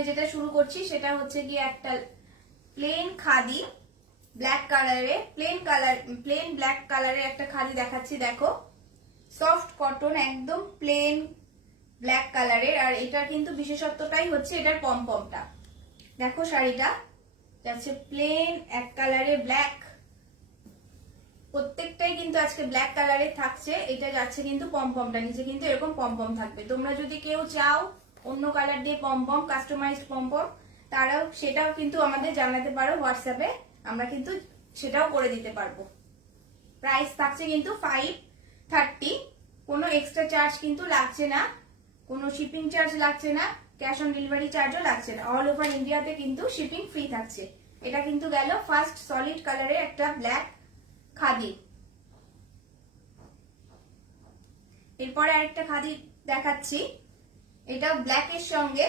প্রথমে যেটা শুরু করছি সেটা হচ্ছে গিয়ে একটা প্লেন খাদি ব্ল্যাক কালারে, প্লেন ব্ল্যাক কালারের একটা খাদি দেখাচ্ছি। দেখো সফট কটন, একদম প্লেন ব্ল্যাক কালারের। আর এটার কিন্তু বিশেষত্বটাই হচ্ছে এটার পমপমটা। দেখো শাড়িটা যাচ্ছে প্লেন এক কালারে ব্ল্যাক, প্রত্যেকটাই কিন্তু আজকে ব্ল্যাক কালারে থাকছে। এটা যাচ্ছে কিন্তু পমপমটা, নিচে কিন্তু এরকম পমপম থাকবে। তোমরা যদি কেউ চাও অন্য কালার দিয়ে পমপম, কাস্টমাইজড পমপম, তারাও সেটাও কিন্তু আমাদের জানাতে পারো হোয়াটসঅ্যাপে, আমরা কিন্তু সেটাও করে দিতে পারবো। প্রাইস থাকছে কিন্তু 530, কোনো এক্সট্রা চার্জ কিন্তু লাগছে না, কোনো শিপিং চার্জ লাগছে না, ক্যাশ অন ডেলিভারি চার্জও লাগছে না। অল ওভার ইন্ডিয়াতে কিন্তু শিপিং ফ্রি থাকছে। এটা কিন্তু গেল ফার্স্ট সলিড কালারের একটা ব্ল্যাক খাদি। এরপরে আরেকটা খাদি দেখাচ্ছি, এটা ব্ল্যাকের সঙ্গে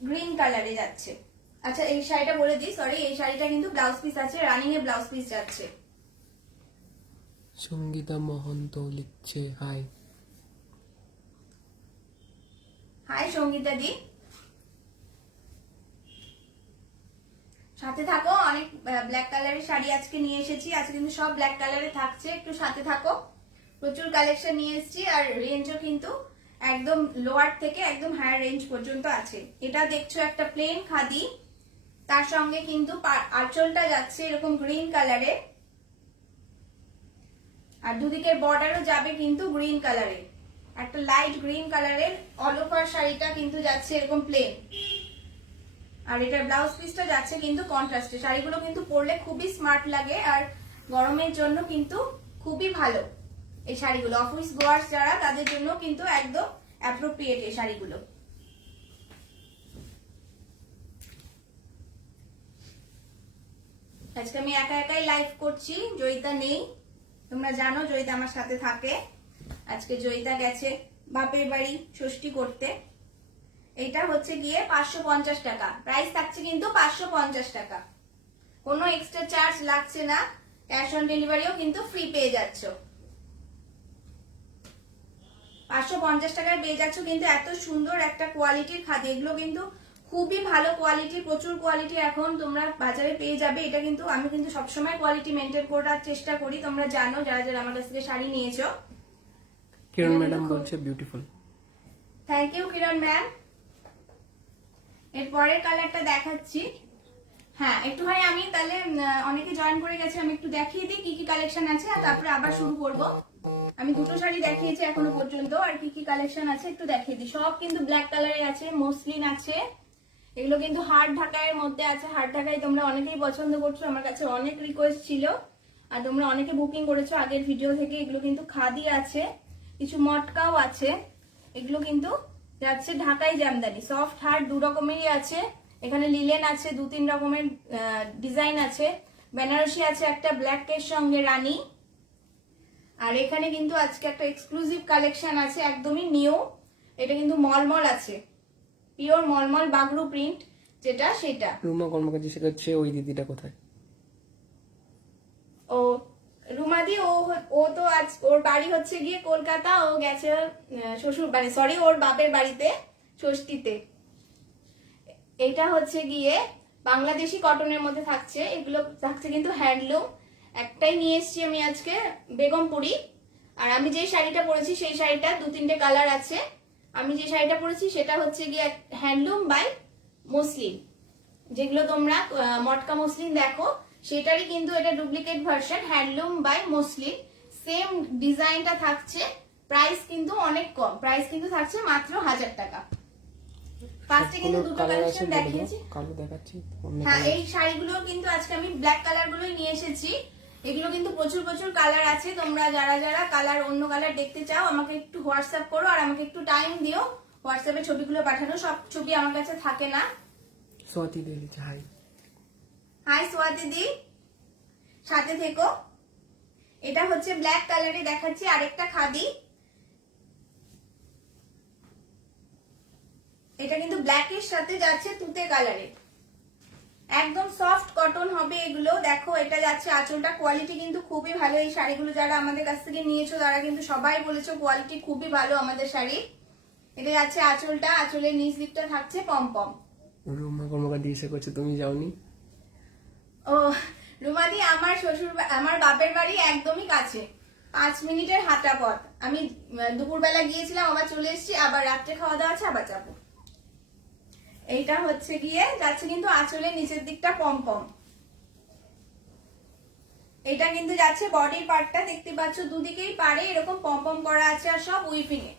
গ্রিন কালারে যাচ্ছে। আচ্ছা এই শাড়িটা বলে দিই, সরি, এই শাড়িটা কিন্তু ব্লাউজ পিস আছে, রানিং এ ব্লাউজ পিস যাচ্ছে। সঙ্গীতা মহন্ত লিখছে হাই। হাই সঙ্গীতা দি, সাথে থাকো। অনেক ব্ল্যাক কালারের শাড়ি আজকে নিয়ে এসেছি, আজকে কিন্তু সব ব্ল্যাক কালারে থাকছে, একটু সাথে থাকো। প্রচুর কালেকশন নিয়ে এসেছি, আর রেঞ্জও কিন্তু একদম লোয়ার থেকে একদম হায়ার রেঞ্জ পর্যন্ত আছে। এটা দেখছো একটা প্লেন খাদি, তার সঙ্গে কিন্তু আঁচলটা যাচ্ছে এরকম গ্রিন কালারে, আর দুদিকের বর্ডারও যাবে কিন্তু গ্রিন কালারের, একটা লাইট গ্রিন কালারের। অল ওভার শাড়িটা কিন্তু যাচ্ছে এরকম প্লেন, আর এটার ব্লাউজ পিসটা যাচ্ছে কিন্তু কন্ট্রাস্টে। শাড়িগুলো কিন্তু পরলে খুবই স্মার্ট লাগে, আর গরমের জন্য কিন্তু খুবই ভালো এই শাড়িগুলো। অফিস গোয়ার্স যারা, তাদের জন্য কিন্তু একদম অ্যাপ্রোপ্রিয়েট এই শাড়িগুলো। আজকে আমি একা একাই লাইভ করছি, জয়িতা নেই, তোমরা জানো জয়িতা আমার সাথে থাকে। আজকে জয়িতা গেছে বাপের বাড়ি ষষ্ঠী করতে। এটা হচ্ছে গিয়ে 550 টাকা, প্রাইস থাকছে কিন্তু 550 টাকা, কোনো এক্সট্রা চার্জ লাগছে না, ক্যাশ অন ডেলিভারিও কিন্তু ফ্রি পেয়ে যাচ্ছ। 550 টাকায় পেয়ে যাচ্ছ কিন্তু এত সুন্দর একটা কোয়ালিটির খাদি। এগুলো কিন্তু খুবই ভালো কোয়ালিটির, প্রচুর কোয়ালিটি এখন তোমরা বাজারে পেয়ে যাবে। এটা কিন্তু আমি কিন্তু সবসময় কোয়ালিটি মেনটেন করার চেষ্টা করি, তোমরা জানো যারা যারা আমার কাছ থেকে শাড়ি নিয়েছো। কিরণ ম্যাডাম বলছে beautiful. Thank you Kiran ma'am. এর পরের কালারটা দেখাচ্ছি। হ্যাঁ একটুখানি আমি তাহলে অনেকে জয়েন করে গেছে, আমি একটু দেখিয়ে দিই কি কি কালেকশন আছে, আর তারপরে আবার শুরু করব। আমি দুটো শাড়ি দেখিয়েছি এখনো পর্যন্ত, আর কি কি কালেকশন আছে একটু দেখিয়ে দিই। সব কিন্তু ব্ল্যাক কালারে আছে, মসলিন আছে, এগুলো কিন্তু হার্ড ঢাকাইয়ের মধ্যে আছে। হার্ড ঢাকাই তোমরা অনেকেই পছন্দ করছো, আমার কাছে অনেক রিকোয়েস্ট ছিল, আর তোমরা অনেকে বুকিং করেছো আগের ভিডিও থেকে। এগুলো কিন্তু খাদি আছে, কিছু মটকাও আছে, এগুলো কিন্তু যাচ্ছে ঢাকাই জামদানি। সফট হার্ড দু রকমেরই আছে, এখানে লিলেন আছে, দু তিন রকমের ডিজাইন আছে, বেনারসি আছে একটা ব্ল্যাকের সঙ্গে রানী। আর এখানে কিন্তু আজকে একটা এক্সক্লুসিভ কালেকশন আছে, একদমই নিউ, এটা কিন্তু মলমল আছে, পিওর মলমল বাগরু প্রিন্ট যেটা, সেটা। রুমা কর্মকার শেখাচ্ছে, ওই দিদিটা কোথায়? ও রুমাদি, ও তো আজ ওর বাড়ি হচ্ছে গিয়ে কলকাতা, ও গেছে শ্বশুর বাড়ি, সরি ওর বাপের বাড়িতে ষষ্ঠীতে। এটা হচ্ছে গিয়ে বাংলাদেশি কটনের মধ্যে থাকছে, এগুলো থাকছে কিন্তু হ্যান্ডলুম। একটাই নিয়ে এসেছি আমি আজকে, বেগমপুরি। আর আমি যে শাড়িটা পরেছি সেই শাড়িটা দু তিনটে কালার আছে। আমি যে শাড়িটা পরেছি সেটা হচ্ছে গিয়ে হ্যান্ডলুম বাই মসলিন, যেগুলো তোমরা মটকা মসলিন দেখো, সেটারই কিন্তু এটা duplicate version, handloom by muslin. Same ডিজাইনটা থাকছে, প্রাইস কিন্তু অনেক কম, প্রাইস কিন্তু থাকছে মাত্র 1000 টাকা। ফার্স্টে কিন্তু দুটো কালেকশন দেখিয়েছি, কালো দেখাচ্ছি। হ্যাঁ এই শাড়িগুলো কিন্তু আজকে আমি ব্ল্যাক কালার গুলোই নিয়ে এসেছি। এগুলো কিন্তু প্রচুর প্রচুর কালার আছে, তোমরা যারা যারা কালার অন্য কালার দেখতে চাও আমাকে একটু হোয়াটসঅ্যাপ করো, আর আমাকে একটু টাইম দিও হোয়াটসঅ্যাপে ছবিগুলো পাঠানো, সব ছবি আমার কাছে থাকে না। সোয়াতি দি লিখছে হাই। হাই সোয়াতি দি, সাথে থেকো। এটা হচ্ছে ব্ল্যাক কালারে দেখাচ্ছি আরেকটা খাদি, এটা কিন্তু ব্ল্যাকের সাথে যাচ্ছে তুতে কালারে, একদম সফট কটন হবে এগুলো। দেখো এটা যাচ্ছে আঁচলটা, কোয়ালিটি কিন্তু খুবই ভালো। এই শাড়িগুলো যারা আমাদের কাছ থেকে নিয়েছো তারা কিন্তু সবাই বলেছো কোয়ালিটি খুবই ভালো আমাদের শাড়ি। এটা যাচ্ছে আঁচলটা, আঁচলের নিচ দিকটা থাকছে পম পম। রুমা কর্মকার দিয়ে এসে করছে, তুমি যাওনি? ও রুমাদি, আমার বাপের বাড়ি একদমই কাছে, 5 মিনিটের হাঁটা পথ। আমি দুপুরবেলা গিয়েছিলাম, আবার চলে এসেছি, আবার রাত্রে খাওয়া দাওয়া আছে, আবার যাবো। এইটা হচ্ছে গিয়ে যাচ্ছে কিন্তু আঁচলের নিচের দিকটা পম পম। এটা কিন্তু যাচ্ছে বডির পার্টটা, দেখতে পাচ্ছ দুদিকেই পারে এরকম পম পম করা আছে, আর সব উইভিং এ।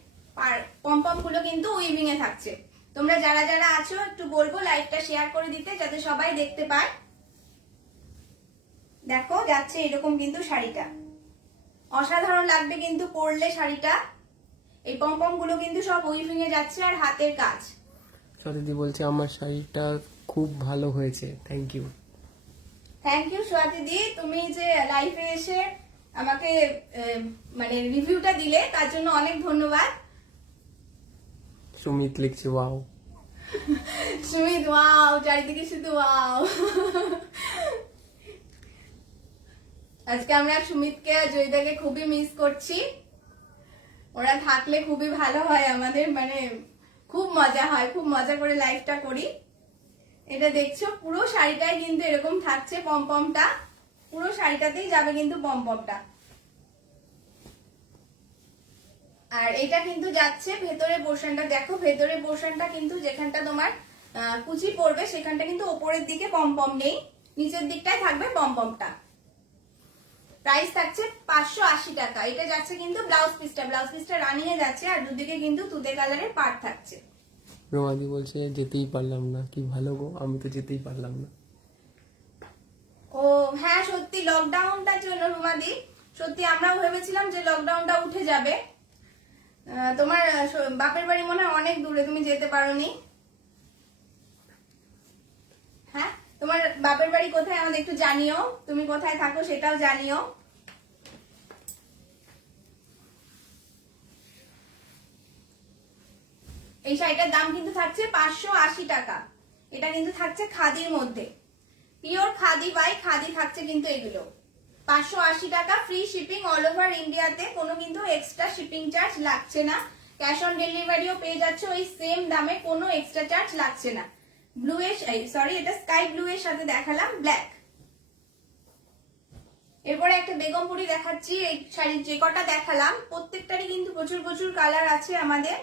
পম পম গুলো কিন্তু উইভিং এ থাকছে। তোমরা যারা যারা আছো একটু বলবো লাইভটা শেয়ার করে দিতে, যাতে সবাই দেখতে পায়। দেখো যাচ্ছে এরকম কিন্তু শাড়িটা, অসাধারণ লাগবে কিন্তু পরলে শাড়িটা। এই পম গুলো কিন্তু সব উইভিং এ যাচ্ছে, আর হাতের কাজ। সতীদি বলছে আমার শাড়িটা খুব ভালো হয়েছে, thank you. Thank you Swati di, তুমি যে লাইভে এসে আমাকে মানে রিভিউটা দিলে তার জন্য অনেক ধন্যবাদ। সুমিত লিখছে ওয়াও। সুমিত ওয়াও, চারিদিকে শুধু ওয়াও। আজকে আমরা সুমিতকে আর জয়িতাকে খুবই মিস করছি। ওরা থাকলে খুবই ভালো হয় আমাদের, মানে খুব মজা হয়, খুব মজা করে লাইফটা করি। এটা দেখছো পুরো শাড়িটাই কিন্তু এরকম থাকছে পম পমটা, পুরো শাড়িটাতেই যাবে কিন্তু পম পমটা। আর এটা কিন্তু যাচ্ছে ভেতরের পোর্শনটা, দেখো ভেতরের পোর্শনটা কিন্তু যেখানটা তোমার কুচি পড়বে সেখানটা কিন্তু ওপরের দিকে পম পম নেই, নিচের দিকটাই থাকবে পম পমটা। প্রাইস থাকছে 580 টাকা। এটা যাচ্ছে কিন্তু ব্লাউজ পিসটা রানিং এ যাচ্ছে, আর দুদিকে কিন্তু তুতে কালারের পাড় থাকছে। রোমাদি বলছে যেতেই পারলাম না, কি ভালো গো, আমি তো যেতেই পারলাম না। ও হ্যাঁ, সত্যি লকডাউনটার জন্য রুমাদি, সত্যি আমরাও ভেবেছিলাম যে লকডাউনটা উঠে যাবে। তোমার বাপের বাড়ি মনে হয় অনেক দূরে, তুমি যেতে পারোনি। হ্যাঁ, তোমার বাপের বাড়ি কোথায় আমাদের একটু জানিও, তুমি কোথায় থাকো সেটাও জানিও। এই শাড়িটার দাম কিন্তু থাকছে 580 টাকা। এটা কিন্তু থাকছে খাদির মধ্যে, পিওর খাদি বাই খাদি থাকছে কিন্তু এগুলো। 580 টাকা, ফ্রি শিপিং অল ওভার ইন্ডিয়াতে, কোনো কিন্তু এক্সট্রা শিপিং চার্জ লাগছে না। ক্যাশ অন ডেলিভারিও পেয়ে যাচ্ছে ওই সেম দামে, কোনো এক্সট্রা চার্জ লাগছে না। ব্লু এর সরি, এটা স্কাই ব্লু এর সাথে দেখালাম ব্ল্যাক। এরপরে একটা বেগমপুরি দেখাচ্ছি। এই শাড়ির যে কটা দেখালাম প্রত্যেকটারই কিন্তু প্রচুর প্রচুর কালার আছে আমাদের।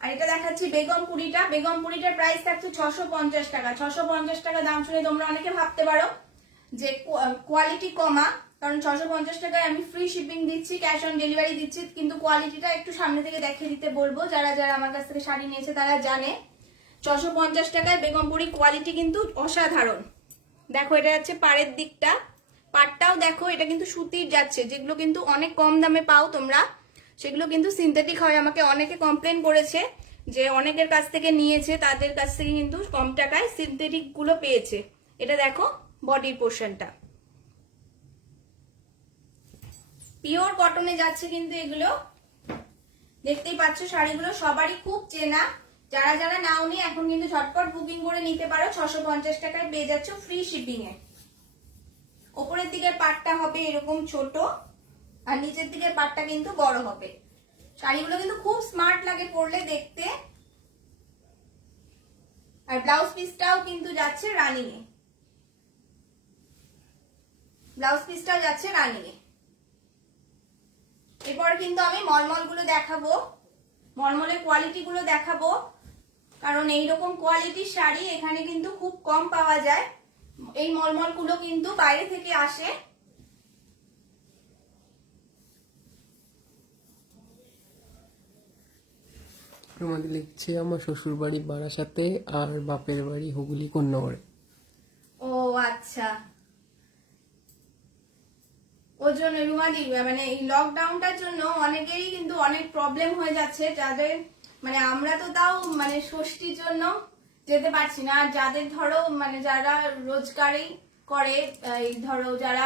আর এটা দেখাচ্ছি বেগমপুরিটা, বেগমপুরিটার প্রাইস থাকছে 650 টাকা। 650 টাকা দাম শুনে তোমরা অনেকে ভাবতে পারো যে কোয়ালিটি কমা, কারণ 650 টাকায় আমি ফ্রি শিপিং দিচ্ছি, ক্যাশ অন ডেলিভারি দিচ্ছি, কিন্তু কোয়ালিটিটা একটু সামনে থেকে দেখিয়ে দিতে বলবো। যারা যারা আমার কাছ থেকে শাড়ি নিয়েছে তারা জানে 650 টাকায় বেগমপুরি কোয়ালিটি কিন্তু অসাধারণ। দেখো এটা যাচ্ছে পাড়ের দিকটা, পাড়টাও দেখো এটা কিন্তু সুতির যাচ্ছে, যেগুলো কিন্তু অনেক কম দামে পাও তোমরা, সেগুলো কিন্তু সিনথেটিক হয়। আমাকে অনেকে কমপ্লেন করেছে যে অনেকের কাছ থেকে নিয়েছে, তাদের কাছ থেকে কিন্তু কম টাকায় সিনথেটিক গুলো পেয়েছে। এটা দেখো বডির পোর্শনটা পিওর কটনে যাচ্ছে কিন্তু এগুলো, দেখতেই পাচ্ছ শাড়িগুলো সবারই খুব চেনা। যারা যারা নাওনি এখন কিন্তু ঝটপট বুকিং করে নিতে পারো, 650 টাকায় পেয়ে যাচ্ছ ফ্রি শিপিং এ। ওপরের দিকের পাটটা হবে এরকম ছোট, আর নিচের দিকের পাটটা কিন্তু বড় হবে। শাড়িগুলো কিন্তু খুব স্মার্ট লাগে পরলে দেখতে। আর ব্লাউজ পিসটাও কিন্তু যাচ্ছে রানিং এ, ব্লাউজ পিসটাও যাচ্ছে রানিং এ। এরপর কিন্তু আমি মলমল গুলো দেখাবো, মলমলের কোয়ালিটি গুলো দেখাবো, কারণ এইরকম কোয়ালিটির শাড়ি এখানে কিন্তু খুব কম পাওয়া যায়। এই মলমল গুলো কিন্তু বাইরে থেকে আসে। রোমাদি লিখছে আমার শ্বশুর বাড়ি বারাসাতে আর বাপের বাড়ি হুগলি কন্যাগড়ে। ও আচ্ছা, ওর জন্য রুমাদি, মানে এই লকডাউনটার জন্য অনেকেরই কিন্তু অনেক প্রবলেম হয়ে যাচ্ছে। যাদের মানে আমরা তো তাও মানে ষষ্ঠীর জন্য যেতে পারছি না, আর যাদের ধরো মানে যারা রোজগারই করে, এই ধরো যারা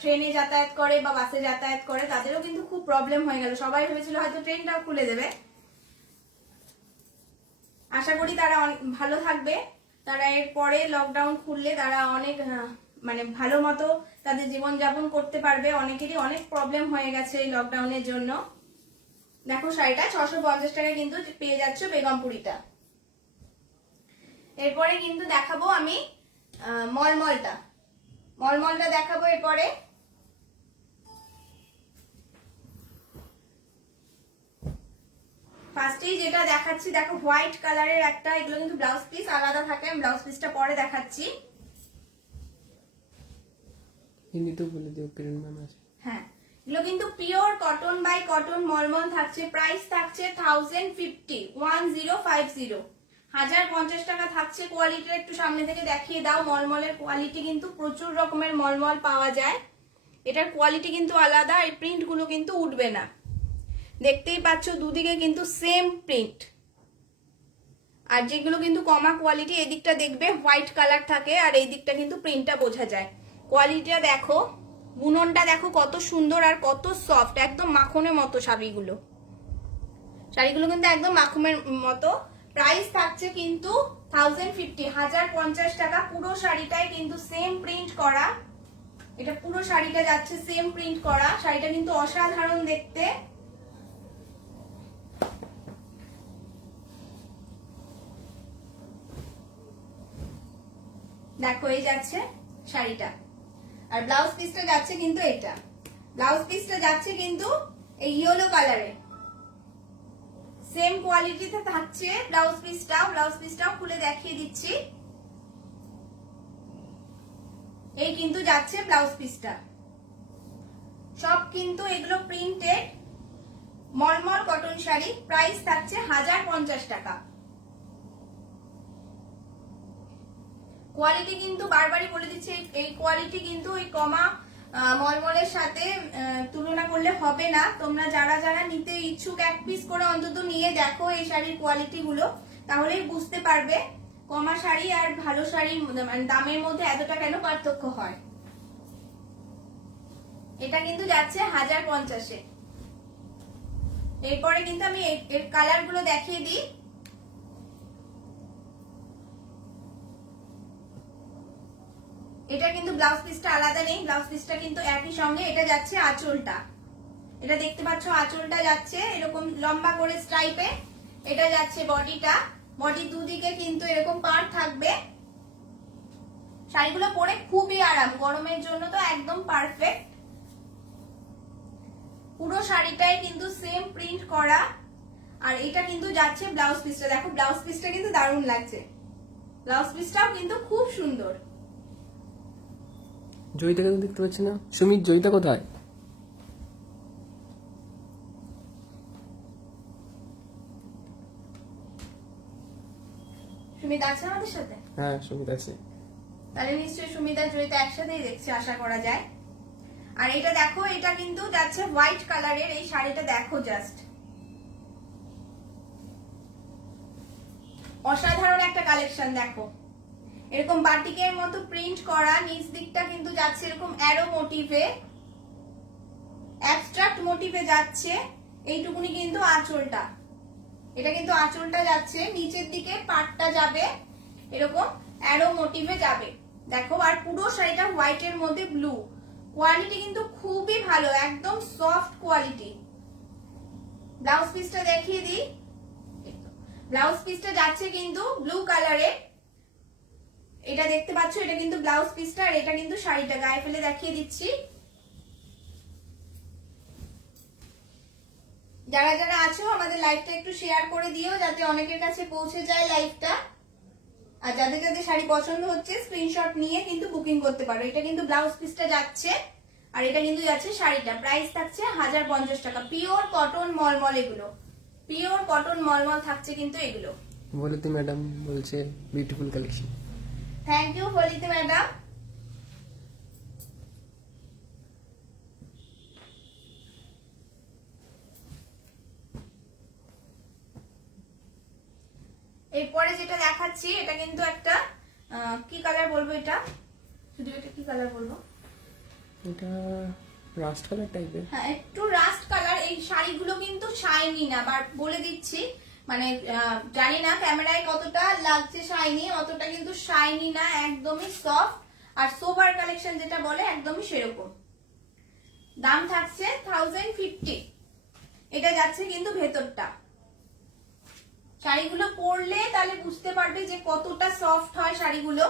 ট্রেনে যাতায়াত করে বা বাসে যাতায়াত করে, তাদেরও কিন্তু খুব প্রবলেম হয়ে গেল। সবাই ভেবেছিল হয়তো ট্রেনটাও খুলে দেবে, আশা করি তারা ভালো থাকবে। তারা এর পরে লকডাউন খুললে তারা অনেক মানে ভালো মতো তাদের জীবন যাপন করতে পারবে। অনেকেরই অনেক প্রবলেম হয়ে গেছে এই লকডাউনের জন্য। দেখো শাড়িটা 650 টাকায় কিন্তু পেয়ে যাচ্ছ বেগমপুরিটা। এরপরে কিন্তু দেখাবো আমি মলমলটা। মলমলটা দেখাবো এরপরে। ফার্স্টেই যেটা দেখাচ্ছি দেখো হোয়াইট কালারের একটা, এগুলো কিন্তু ব্লাউজ পিস আলাদা থাকে, আমি ব্লাউজ পিসটা পরে দেখাচ্ছি। হিন্দি তো বলে দিও, কিরণ ম্যাম আছে। হ্যাঁ, এগুলো কিন্তু পিওর কটন বাই কটন মলমল থাকছে। প্রাইস থাকছে 1050, 1050, 1050 টাকা থাকছে। কোয়ালিটিটা একটু সামনে থেকে দেখিয়ে দাও। মলমলের কোয়ালিটি কিন্তু প্রচুর রকমের মলমল পাওয়া যায়, এটার কোয়ালিটি কিন্তু আলাদা। এই প্রিন্ট গুলো কিন্তু উঠবে না, দেখতেই পাচ্ছ দুদিকে কিন্তু সেম প্রিন্ট। আর যেগুলো কিন্তু কমা কোয়ালিটি, এই দিকটা দেখবে হোয়াইট কালার থাকে আর এই দিকটা কিন্তু প্রিন্টটা বোঝা যায়। কোয়ালিটিটা দেখো, বুননটা দেখো কত সুন্দর আর কত সফট, একদম মাখনের মতো শাড়িগুলো। শাড়িগুলো কিন্তু একদম মাখনের মতো। প্রাইস থাকছে কিন্তু 1050, 1050 টাকা। পুরো শাড়িটাই কিন্তু সেম প্রিন্ট করা, এটা পুরো শাড়িটা যাচ্ছে সেম প্রিন্ট করা। শাড়িটা কিন্তু অসাধারণ দেখতে। দেখো এই যাচ্ছে শাড়িটা, আর ব্লাউজ পিসটা যাচ্ছে কিন্তু এটা। ব্লাউজ পিসটা যাচ্ছে কিন্তু এই ইয়েলো কালারে, সেম কোয়ালিটিতে থাকছে ব্লাউজ পিসটাও। ব্লাউজ পিসটাও খুলে দেখিয়ে দিচ্ছি। এই কিন্তু যাচ্ছে ব্লাউজ পিসটা। সব কিন্তু এগুলো প্রিন্টেড মলমল কটন শাড়ি। প্রাইস থাকছে 1050 টাকা। কোয়ালিটি কিন্তু বারবারই বলে দিচ্ছে, এই কোয়ালিটি কিন্তু ওই কমা মলমলের সাথে তুলনা করলে হবে না। তোমরা যারা যারা নিতে ইচ্ছুক এক পিস করে অন্তত নিয়ে দেখো এই শাড়ির কোয়ালিটি গুলো, তাহলেই বুঝতে পারবে কমা শাড়ি আর ভালো শাড়ি মানে দামের মধ্যে এতটা কেন পার্থক্য হয়। এটা কিন্তু যাচ্ছে 1050-এ। এরপরে কিন্তু আমি এর কালার গুলো দেখিয়ে দিই। এটা কিন্তু ব্লাউজ পিসটা আলাদা নেই, ব্লাউজ পিসটা কিন্তু একই সঙ্গে। এটা যাচ্ছে আঁচলটা, এটা দেখতে পাচ্ছ আঁচলটা যাচ্ছে এরকম লম্বা করে স্ট্রাইপে। এটা যাচ্ছে বডিটা, বডির দুদিকে কিন্তু এরকম পাড় থাকবে। শাড়িগুলো পরে খুবই আরাম, গরমের জন্য তো একদম পারফেক্ট। পুরো শাড়িটাই কিন্তু সেম প্রিন্ট করা। আর এটা কিন্তু যাচ্ছে ব্লাউজ পিসটা। দেখো ব্লাউজ পিসটা কিন্তু দারুণ লাগছে, ব্লাউজ পিসটাও কিন্তু খুব সুন্দর। জয়িতাকে তো দেখতে পাচ্ছি না। সুমিত, জয়িতা কোথায়? সুমিত আছে আমাদের সাথে? হ্যাঁ, সুমিত আছে। তাহলে নিশ্চয়ই সুমিতা জয়িতা একসাথেই দেখছে, আশা করা যায়। আর এটা দেখো, এটা কিন্তু যাচ্ছে হোয়াইট কালারের। এই শাড়িটা দেখো জাস্ট, অসাধারণ একটা কালেকশন। দেখো এরকম বাটিকের মতো প্রিন্ট করা, নিচ দিকটা কিন্তু যাচ্ছে এরকম অ্যারো মোটিভে, অ্যাবস্ট্রাক্ট মোটিভে যাচ্ছে। এইটুকুনি কিন্তু আঁচলটা, এটা কিন্তু আঁচলটা যাচ্ছে, নিচের দিকে পাটটা যাবে এরকম অ্যারো মোটিভে যাবে। দেখো, আর পুরো শাড়িটা হোয়াইটের মধ্যে ব্লু। কোয়ালিটি কিন্তু খুবই ভালো, একদম সফট কোয়ালিটি। ব্লাউজ পিসটা দেখিয়ে দিই। ব্লাউজ পিসটা যাচ্ছে কিন্তু ব্লু কালারে, এটা দেখতে পাচ্ছ, এটা কিন্তু ব্লাউজ পিসটা। আর এটা কিন্তু শাড়িটা গায়ে ফেলে দেখিয়ে দিচ্ছি। যারা যারা আছো আমাদের লাইভটা একটু শেয়ার করে দিও, যাতে অনেকের কাছে পৌঁছে যায় লাইভটা। আর যাদের যাদের শাড়ি পছন্দ হচ্ছে স্ক্রিনশট নিয়ে কিন্তু বুকিং করতে পারো। এটা কিন্তু ব্লাউজ পিসটা যাচ্ছে, আর এটা কিন্তু যাচ্ছে শাড়িটা। প্রাইস থাকছে 1050 টাকা। পিওর কটন মলমল, এগুলো পিওর কটন মলমল থাকছে কিন্তু এগুলো। বলিতে ম্যাডাম বলছে বিউটিফুল কালেকশন। থ্যাংক ইউ বলিতে ম্যাডাম। এরপরে যেটা দেখাচ্ছি, এটা কিন্তু একটা কি কালার বলবো, এটা শুধু এটা কি কালার বলবো, এটা রাস্ট কালার টাইপের। হ্যাঁ একটু রাস্ট কালার। এই শাড়িগুলো কিন্তু শাইনি না, বলে দিচ্ছি। মানে জানি না ক্যামেরায় কতটা লাগছে শাইনি, অতটা কিন্তু শাইনি না, একদমই সফট আর সোভার কালেকশন যেটা বলে একদমই সেরকম। দাম থাকছে 1050। এটা যাচ্ছে কিন্তু ভেতরটা। শাড়িগুলো পরলে তাহলে বুঝতে পারবে যে কতটা সফট হয় শাড়িগুলো।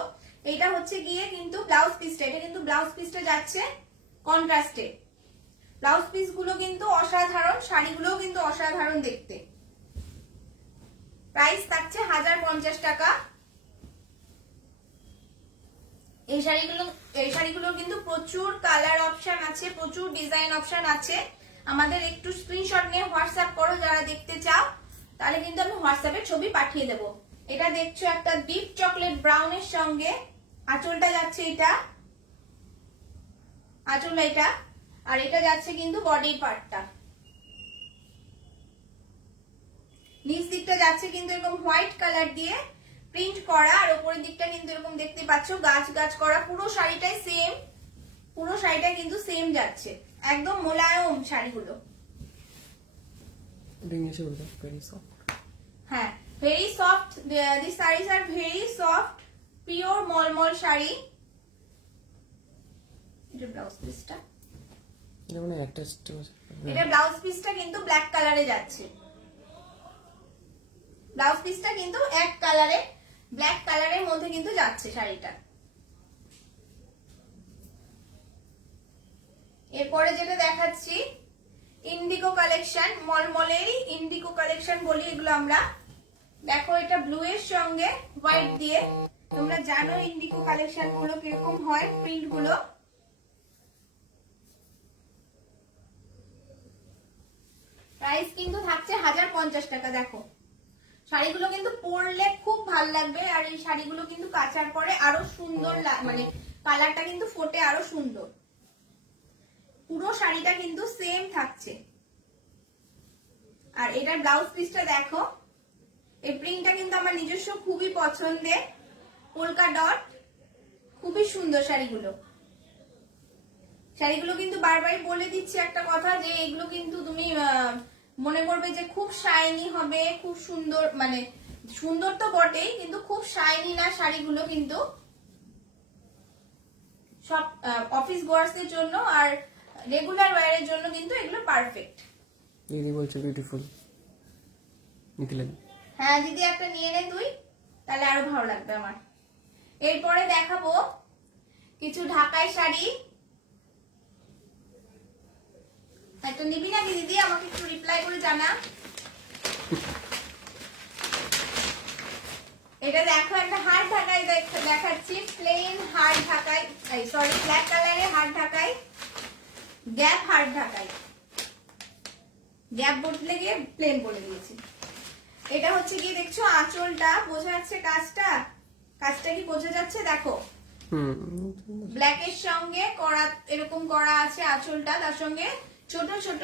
এটা হচ্ছে গিয়ে কিন্তু ব্লাউজ পিসটা, এটা কিন্তু ব্লাউজ পিসটা যাচ্ছে কন্ট্রাস্টে। ব্লাউজ পিস গুলো কিন্তু অসাধারণ, শাড়িগুলোও কিন্তু অসাধারণ দেখতে। প্রাইস থাকছে 1050 টাকা। এই শাড়িগুলোর কিন্তু প্রচুর কালার অপশন আছে, প্রচুর ডিজাইন অপশন আছে। আমাদের একটু স্ক্রিনশট নিয়ে হোয়াটসঅ্যাপ করো যারা দেখতে চাও, তাহলে কিন্তু আমি হোয়াটসঅ্যাপে ছবি পাঠিয়ে দেবো। এটা দেখছো একটা ডিপ চকলেট ব্রাউনের সঙ্গে, আঁচলটা যাচ্ছে এটা, আঁচল এটা, আর এটা যাচ্ছে কিন্তু বডি পার্টটা। নিচ দিকটা যাচ্ছে কিন্তু এরকম হোয়াইট কালার দিয়ে প্রিন্ট করা, আর উপরের দিকটা কিন্তু এরকম দেখতে পাচ্ছ গাছ গাছ করা। পুরো শাড়িটাই সেম, পুরো শাড়িটা কিন্তু সেম যাচ্ছে, একদম মোলায়ম শাড়িগুলো। হ্যাঁ, very soft, this saris are very soft, pure mulmul sari. এটা ব্লাউজ পিসটা, এটা ব্লাউজ পিসটা কিন্তু ব্ল্যাক কালারে যাচ্ছে। ব্লাউজ পিসটা কিন্তু এক কালারে, ব্ল্যাক কালারের মধ্যে কিন্তু যাচ্ছে শাড়িটা। এরপরে যেটা দেখাচ্ছি ইন্ডিগো কালেকশন, মলমলেরই ইন্ডিগো কালেকশন বলি এগুলো আমরা। দেখো এটা ব্লু এর সঙ্গে হোয়াইট দিয়ে, তোমরা জানো ইন্ডিগো কালেকশন গুলো কিরকম হয় প্রিন্ট গুলো। প্রাইস কিন্তু থাকছে 1050 টাকা। দেখো শাড়িগুলো কিন্তু পরলে খুব ভালো লাগবে, আর এই শাড়িগুলো কিন্তু কাচার পরে আরো সুন্দর, মানে কালারটা কিন্তু ফোটে আরো সুন্দর। পুরো শাড়িটা কিন্তু সেম থাকছে। আর এটার ব্লাউজ পিসটা দেখো, এই প্রিন্টটা কিন্তু আমার নিজস্ব খুবই পছন্দের, পোলকা ডট, খুবই সুন্দর শাড়িগুলো। শাড়িগুলো কিন্তু বারবারই বলে দিচ্ছি একটা কথা, যে এগুলো কিন্তু তুমি মনে করবে যে খুব শাইনি হবে, খুব সুন্দর, মানে সুন্দর তো বটেই, কিন্তু খুব শাইনি না শাড়িগুলো, কিন্তু সব অফিস গোয়ার্সদের জন্য আর রেগুলার ওয়্যারের জন্য কিন্তু এগুলো পারফেক্ট। দিদি বলছে বিউটিফুল, নিতে হ্যাঁ দিদি একটা নিয়ে নে তুই, তাহলে আরো ভালো লাগবে আমার। এরপরে দেখাবো কিছু ঢাকাই শাড়ি। একটা নিবি নাকি দিদি, আমাকে একটু রিপ্লাই করে জানা। এটা দেখো একটা হার্ড ঢাকাই দেখাচ্ছি, প্লেন হার্ড ঢাকাই, সরি ব্ল্যাক কালারের হার্ড ঢাকাই, গ্যাপ হার্ড ঢাকাই, গ্যাপ বলতে গিয়ে প্লেন বলে দিয়েছি। এটা হচ্ছে কি দেখছো আঁচলটা, বোঝা যাচ্ছে কাজটা, কাজটা কি বোঝা যাচ্ছে? দেখো ব্ল্যাক এর সঙ্গে করা, এরকম করা আছে আঁচলটা, তার সঙ্গে ছোট ছোট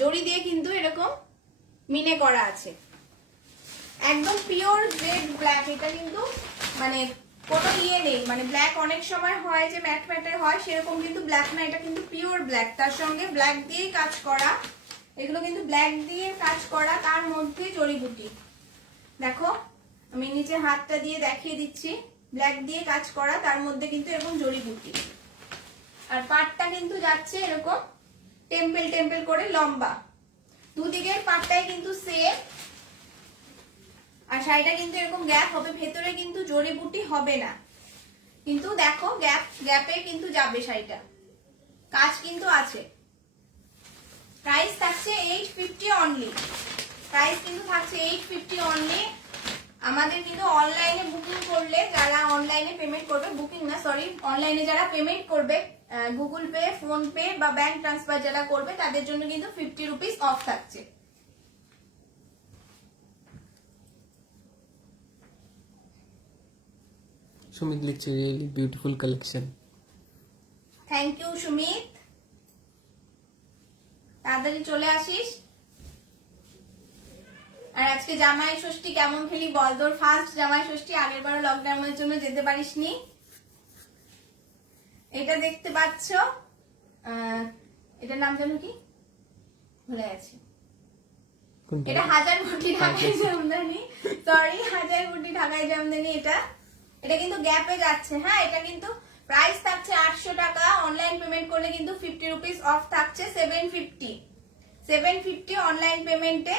জড়ি দিয়ে কিন্তু এরকম মিনে করা আছে। একদম পিওর রেড ব্ল্যাক, এটা কিন্তু মানে কোনো ইয়ে নেই, মানে ব্ল্যাক অনেক সময় হয় যে ম্যাট ম্যাটে হয়, সেরকম কিন্তু ব্ল্যাক না, এটা কিন্তু পিওর ব্ল্যাক, তার সঙ্গে ব্ল্যাক দিয়েই কাজ করা। এগুলো কিন্তু ব্ল্যাক দিয়ে কাজ করা, তার মধ্যে জড়িবুটি। দেখো আমি নিচে হাতটা দিয়ে দেখিয়ে দিচ্ছি, ব্ল্যাক দিয়ে কাজ করা, তার মধ্যে কিন্তু এরকম জড়িবুটি। আর পাটটা কিন্তু যাচ্ছে এরকম টেম্পল টেম্পল করে লম্বা, দুদিকের পাটটাই কিন্তু সেম। আর শাড়িটা কিন্তু এরকম গ্যাপ হবে, ভেতরে কিন্তু জড়িবুটি হবে না, কিন্তু দেখো গ্যাপে কিন্তু যাবে শাড়িটা, কাজ কিন্তু আছে। প্রাইস থাকছে 850 অনলি, প্রাইস কিন্তু থাকছে 850 অনলি। আমাদের কিন্তু অনলাইনে বুকিং করলে, যারা অনলাইনে পেমেন্ট করবে, বুকিং না সরি, অনলাইনে যারা পেমেন্ট করবে, গুগল পে, ফোন পে বা ব্যাংক ট্রান্সফার যারা করবে, তাদের জন্য কিন্তু 50 রুপিস অফ থাকছে। সুমিত লিখছে really beautiful collection. Thank you Sumit, তাড়াতাড়ি চলে আসিস। আর আজকে জামাই ষষ্ঠী কেমন খেলি বল, তোর ফার্স্ট জামাই ষষ্ঠী, আগের বারও লকডাউনের জন্য যেতে পারিসনি। এটা দেখতে পাচ্ছ, এটার নাম জানো কি ভুলে গেছি, এটা হাজার কোটি ঢাকাই জামদানি, সরি হাজার কোটি ঢাকাই জামদানি। এটা কিন্তু গ্যাপে যাচ্ছে। হ্যাঁ এটা কিন্তু প্রাইস থাকছে 800 টাকা, অনলাইন পেমেন্ট করলে কিন্তু 50 রুপিস অফ থাকছে, 750 750 অনলাইন পেমেন্টে।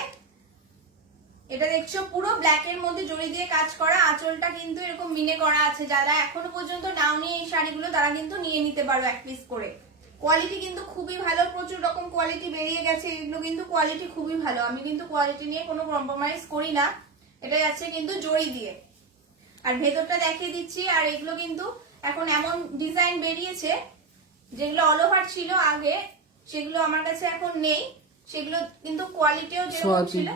এটা দেখছো পুরো ব্ল্যাক এর মধ্যে জড়ি দিয়ে কাজ করা, আঁচলটা কিন্তু এরকম মিনে করা আছে। যারা এখনো পর্যন্ত নাওনি এই শাড়িগুলো তারা কিন্তু নিয়ে নিতে পারো এক পিস করে। কোয়ালিটি কিন্তু খুবই ভালো, প্রচুর রকম কোয়ালিটি বেরিয়ে গেছে, এগুলো কিন্তু কোয়ালিটি খুবই ভালো। আমি কিন্তু কোয়ালিটি নিয়ে কোনো কম্প্রোমাইজ করি না। এটা যাচ্ছে কিন্তু জড়ি দিয়ে, আর ভেতরটা দেখিয়ে দিচ্ছি। আর এগুলো কিন্তু এখন এমন ডিজাইন বেরিয়েছে যেগুলো অল ওভার ছিল আগে, সেগুলো আমার কাছে এখন নেই। সেগুলো কিন্তু কোয়ালিটিও যেরকম ছিল।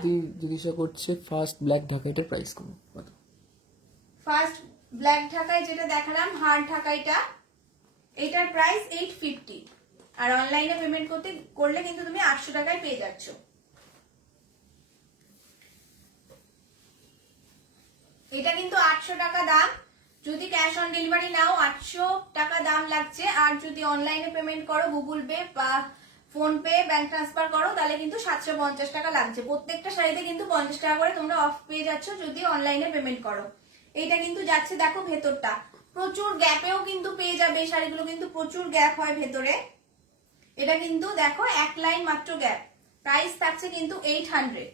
জিজ্ঞাসা করছে ফার্স্ট ব্ল্যাক ঢাকাইটার প্রাইস কত? ফার্স্ট ব্ল্যাক ঢাকাই যেটা দেখালাম, হার্ড ঢাকাইটা, এটার প্রাইস 850। আর অনলাইনে পেমেন্ট করলে কিন্তু তুমি 800 টাকায় পেয়ে যাচ্ছ। এটা কিন্তু 800 টাকা দাম। যদি ক্যাশ অন ডেলিভারি নাও 800 টাকা দাম লাগছে, আর যদি অনলাইনে পেমেন্ট করো গুগল পে বা ফোন পে ব্যাংক ট্রান্সফার করো তাহলে কিন্তু 750 টাকা লাগছে। প্রত্যেকটা শাড়িতে কিন্তু 50 টাকা করে তোমরা অফ পেয়ে যাচ্ছ যদি অনলাইনে পেমেন্ট করো। এইটা কিন্তু যাচ্ছে দেখো ভেতরটা, প্রচুর গ্যাপেও কিন্তু পেয়ে যাবে। শাড়িগুলো কিন্তু প্রচুর গ্যাপ হয় ভেতরে। এটা কিন্তু দেখো এক লাইন মাত্র গ্যাপ। প্রাইস থাকছে কিন্তু 800।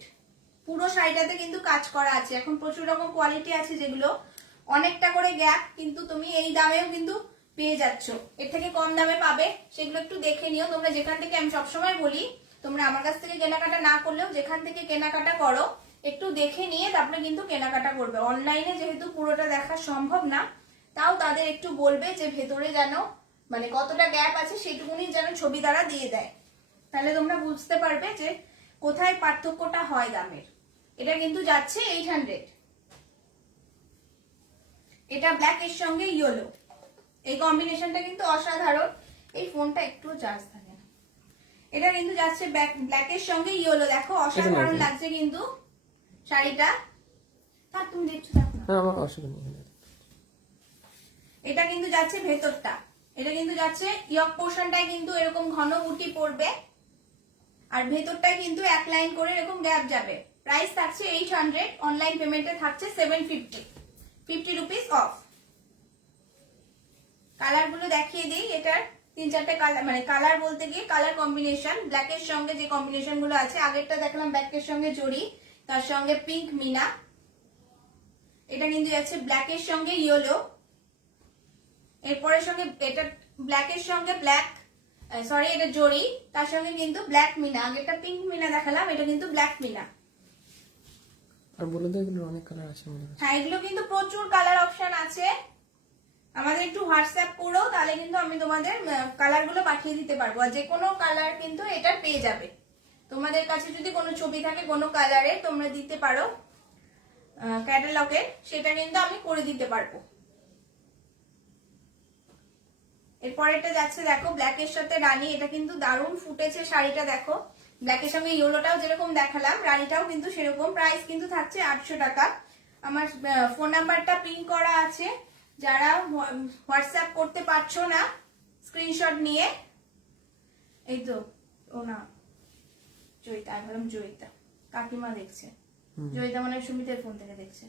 পুরো শাড়িটাতে কিন্তু কাজ করা আছে। এখন প্রচুর রকম কোয়ালিটি আছে যেগুলো অনেকটা করে গ্যাপ, কিন্তু তুমি এই দামেও কিন্তু পেয়ে যাচ্ছ। এর থেকে কম দামে পাবে, সেগুলো একটু দেখে নিও তোমরা। যেখান থেকে আমি সবসময় বলি তোমরা আমার কাছ থেকে কেনাকাটা না করলেও যেখান থেকে কেনাকাটা করো একটু দেখে নিয়ে তারপরে কিন্তু কেনাকাটা করবে। অনলাইনে যেহেতু পুরোটা দেখা সম্ভব না, তাও তাদের একটু বলবে যে ভেতরে যেন মানে কতটা গ্যাপ আছে সেটুকুনি যেন ছবি দ্বারা দিয়ে দেয়, তাহলে তোমরা বুঝতে পারবে যে কোথায় পার্থক্যটা হয় দামের। এটা কিন্তু যাচ্ছে 800। এটা ব্ল্যাক এর সঙ্গে ইয়েলো, এই কম্বিনেশনটা কিন্তু অসাধারণ। এই ফোনটা একটু চার্জ থাকে না। এটা কিন্তু যাচ্ছে ব্ল্যাক এর সঙ্গে ইয়েলো, দেখো অসাধারণ লাগছে কিন্তু শাড়িটা। থাক তুমি দেখছো, দেখো না। আমার অসুবিধা নেই। এটা কিন্তু যাচ্ছে ভেতরটা, এটা কিন্তু যাচ্ছে ইয়ক পোর্শনটায় কিন্তু এরকম ঘন বুটি পড়বে, আর ভেতরটায় কিন্তু এক লাইন করে এরকম গ্যাপ যাবে। প্রাইস থাকছে 800, অনলাইন পেমেন্টে থাকছে 750, 50 রুপিস অফ। কালার গুলো দেখিয়ে দিই। এটার 3-4টে কালার, মানে কালার বলতে গিয়ে কালার কম্বিনেশন, ব্ল্যাক এর সঙ্গে যে কম্বিনেশন গুলো আছে, আগেরটা দেখলাম ব্ল্যাক এর সঙ্গে জড়ি, তার সঙ্গে পিঙ্ক মিনা। এটা কিন্তু যাচ্ছে ব্ল্যাক এর সঙ্গে ইয়েলো, এরপরের সঙ্গে এটা ব্ল্যাক এর সঙ্গে ব্ল্যাক, সরি এটা জড়ি, তার সঙ্গে কিন্তু ব্ল্যাক মিনা। আগেরটা পিঙ্ক মিনা দেখালাম, এটা কিন্তু ব্ল্যাক মিনা। আর বলে দাও এগুলো অনেক কালার আছে আমাদের কাছে। হ্যাঁ এগুলো কিন্তু প্রচুর কালার অপশন আছে। আমাদের একটু হোয়াটসঅ্যাপ করো, তাহলে কিন্তু আমি তোমাদের কালার গুলো পাঠিয়ে দিতে পারবো। আর যে কোনো কালার কিন্তু এটা পেয়ে যাবে। তোমাদের কাছে যদি কোনো ছবি থাকে কোনো কালারে তোমরা দিতে পারো ক্যাটালগে, সেটা কিন্তু আমি করে দিতে পারবো। এরপর এটা যাচ্ছে দেখো ব্ল্যাক এর সাথে রানী। এটা কিন্তু দারুণ ফুটেছে শাড়িটা, দেখো ব্ল্যাকের সঙ্গে ইয়েলোটাও যেরকম দেখালাম রানীটাও কিন্তু সেরকম। প্রাইস কিন্তু থাকছে 800 টাকা। আমার ফোন নাম্বারটা পিন করা আছে, যারা হোয়াটসঅ্যাপ করতে পারছো না স্ক্রিনশট নিয়ে, এই তো ও না জয়িতা, আমি বললাম জয়িতা, কাকিমা দেখছে। জয়িতা মানে সুমিতের ফোন থেকে দেখছে।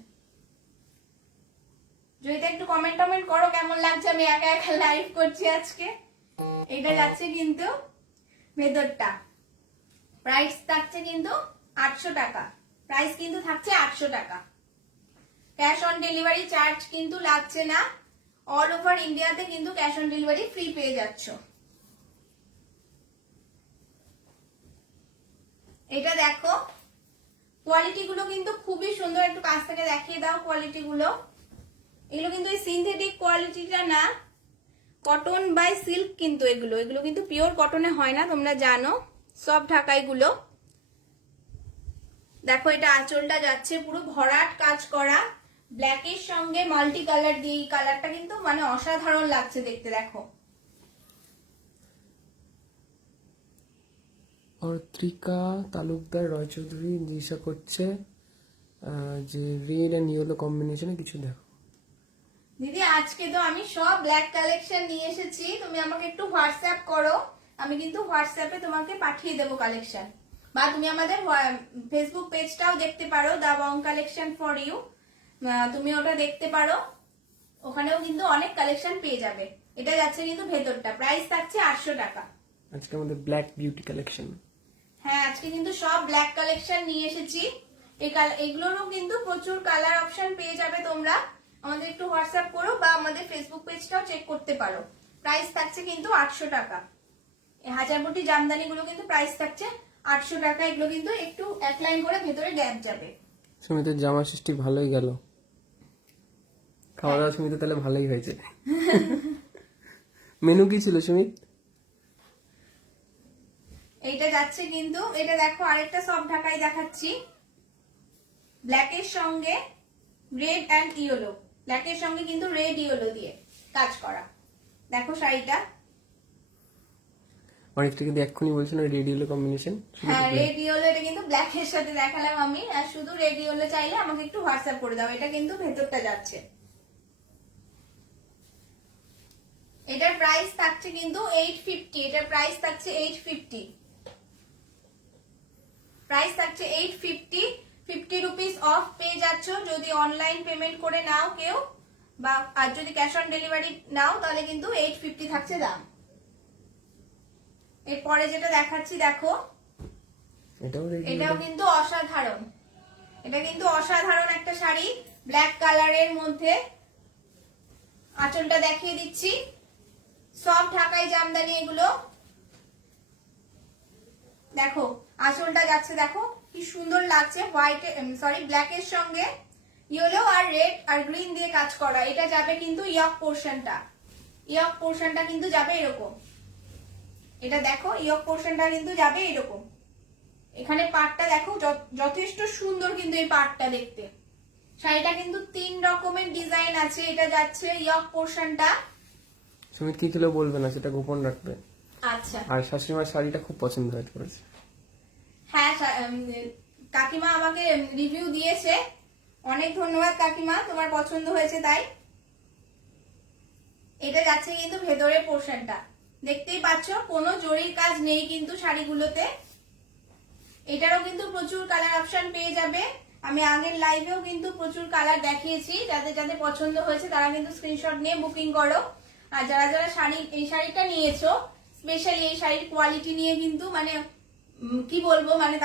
জয়িতা একটু কমেন্ট করো কেমন লাগছে, আমি একা একা লাইভ করছি আজকে। এটা যাচ্ছে কিন্তু ভেতরটা, প্রাইস থাকছে কিন্তু 800 টাকা। প্রাইস কিন্তু থাকছে 800 টাকা। ক্যাশ অন ডেলিভারি চার্জ কিন্তু লাগছে না। অল ওভার ইন্ডিয়াতে কিন্তু ক্যাশ অন ডেলিভারি ফ্রি পেয়ে যাচ্ছ। এটা দেখো কোয়ালিটি গুলো কিন্তু খুবই সুন্দর। একটু কাছ থেকে দেখিয়ে দাও কোয়ালিটি গুলো। এগুলো কিন্তু এই সিনথেটিক কোয়ালিটিটা না, কটন বাই সিল্ক কিন্তু এগুলো কিন্তু পিওর কটনে হয় না, তোমরা জানো। সব ঢাকাই গুলো দেখো। এটা আঁচলটা যাচ্ছে পুরো ভরাট কাজ করা, ব্ল্যাক এর সঙ্গে মাল্টি কালার দিয়ে। এই কালারটা কিন্তু মানে অসাধারণ লাগছে দেখতে, দেখো। অর্ত্রিকা তালুকদার রয়চৌধুরী জিজ্ঞাসা করছে যে রেড অ্যান্ড ইয়েলো কম্বিনেশনে কিছু দেখো। দিদি আজকে তো আমি সব ব্ল্যাক কালেকশন নিয়ে এসেছি, তুমি আমাকে একটু হোয়াটসঅ্যাপ করো, আমি কিন্তু হোয়াটসঅ্যাপে তোমাকে পাঠিয়ে দেবো কালেকশন। বা তুমি আমাদের ফেসবুক পেজটাও দেখতে পারো, দা বং কালেকশন ফর ইউ, তুমি ওটা দেখতে পারো, ওখানেও কিন্তু অনেক কালেকশন পেয়ে যাবে। এটা যাচ্ছে কিন্তু ভেতরটা, প্রাইস থাকছে 800 টাকা। আজকে আমাদের ব্ল্যাক বিউটি কালেকশন। হ্যাঁ, আজকে কিন্তু সব ব্ল্যাক কালেকশন নিয়ে এসেছি। এগুলোরও কিন্তু প্রচুর কালার অপশন পেয়ে যাবে তোমরা। আমাদের একটু হোয়াটসঅ্যাপ করো বা আমাদের ফেসবুক পেজটাও চেক করতে পারো। প্রাইস থাকছে কিন্তু 800 টাকা। এই হাজারবটি জামদানি গুলো কিন্তু প্রাইস থাকছে 800 টাকা। এগুলো কিন্তু একটু এক লাইন করে ভেতরে গ্যাপ যাবে। সুমিতের জামা সৃষ্টি ভালোই গেল, খাওয়া দাওয়া সুমিত তাহলে ভালোই হয়েছে। মেনু কি ছিল সুমিত? এইটা যাচ্ছে কিন্তু, এটা দেখো আরেকটা সফট ঢাকাই দেখাচ্ছি, ব্ল্যাকের সঙ্গে রেড অ্যান্ড ইয়েলো। ব্ল্যাকের সঙ্গে কিন্তু রেড ইয়েলো দিয়ে কাজ করা। দেখো শাড়িটা, অনেকটা কিন্তু এক্ষুনি বলছিল রেড ইয়েলো কম্বিনেশন। হ্যাঁ রেড ইয়েলো, এটা কিন্তু ব্ল্যাকের সাথে দেখালাম আমি। আর শুধু রেড ইয়েলো চাইলে আমাকে একটু হোয়াটসঅ্যাপ করে দাও। এটা কিন্তু ভেতরটা যাচ্ছে। এটার প্রাইস থাকছে কিন্তু 850। এটার প্রাইস থাকছে 850। প্রাইস থাকছে 850। 50 রুপিস অফ পেয়ে যাচ্ছ যদি অনলাইন পেমেন্ট করে নাও কেউ, বা আর যদি ক্যাশ অন ডেলিভারি নাও তাহলে কিন্তু 850 থাকছে দাম। এরপরে যেটা দেখাচ্ছি দেখো, এটাও কিন্তু অসাধারণ। এটা কিন্তু অসাধারণ একটা শাড়ি, ব্ল্যাক কালারের মধ্যে। আঁচলটা দেখিয়ে দিচ্ছি, সফট ঢাকাই জামদানি এগুলো। দেখো আঁচলটা যাচ্ছে, দেখো কি সুন্দর লাগছে। হোয়াইট সরি ব্ল্যাকের সঙ্গে ইয়েলো আর রেড আর গ্রিন দিয়ে কাজ করা। এটা যাবে কিন্তু ইয়ক পোর্শনটা, ইয়ক পোর্শনটা কিন্তু যাবে এরকম। এটা দেখো ইয়ক পোর্শনটা কিন্তু যাবে এরকম। এখানে পাটটা দেখো যথেষ্ট সুন্দর কিন্তু এই পাটটা দেখতে। শাড়িটা কিন্তু 3 রকমের ডিজাইন আছে। এটা যাচ্ছে ইয়ক পোর্শনটা। সুমিত কি কিলো বলবে না, সেটা গোপন রাখবে। আচ্ছা, আর শাশুড়িমার শাড়িটা খুব পছন্দ হয়েছে করেছে। হ্যাঁ কাকিমা আমাকে রিভিউ দিয়েছে, অনেক ধন্যবাদ কাকিমা, তোমার পছন্দ হয়েছে তাই। এটা যাচ্ছে কিন্তু ভেতরের পোর্শনটা, দেখতেই পাচ্ছ কোনো জরির কাজ নেই কিন্তু শাড়িগুলোতে। এটারও কিন্তু প্রচুর কালার অপশন পেয়ে যাবে। আমি আগের লাইভেও কিন্তু প্রচুর কালার দেখিয়েছি। যাদের যাদের পছন্দ হয়েছে তারা কিন্তু স্ক্রিনশট নিয়ে বুকিং করো। আর যারা যারা এই শাড়িটা নিয়েছো, স্পেশালি এই শাড়ির কোয়ালিটি নিয়ে কিন্তু মানে কি বলবো, মানে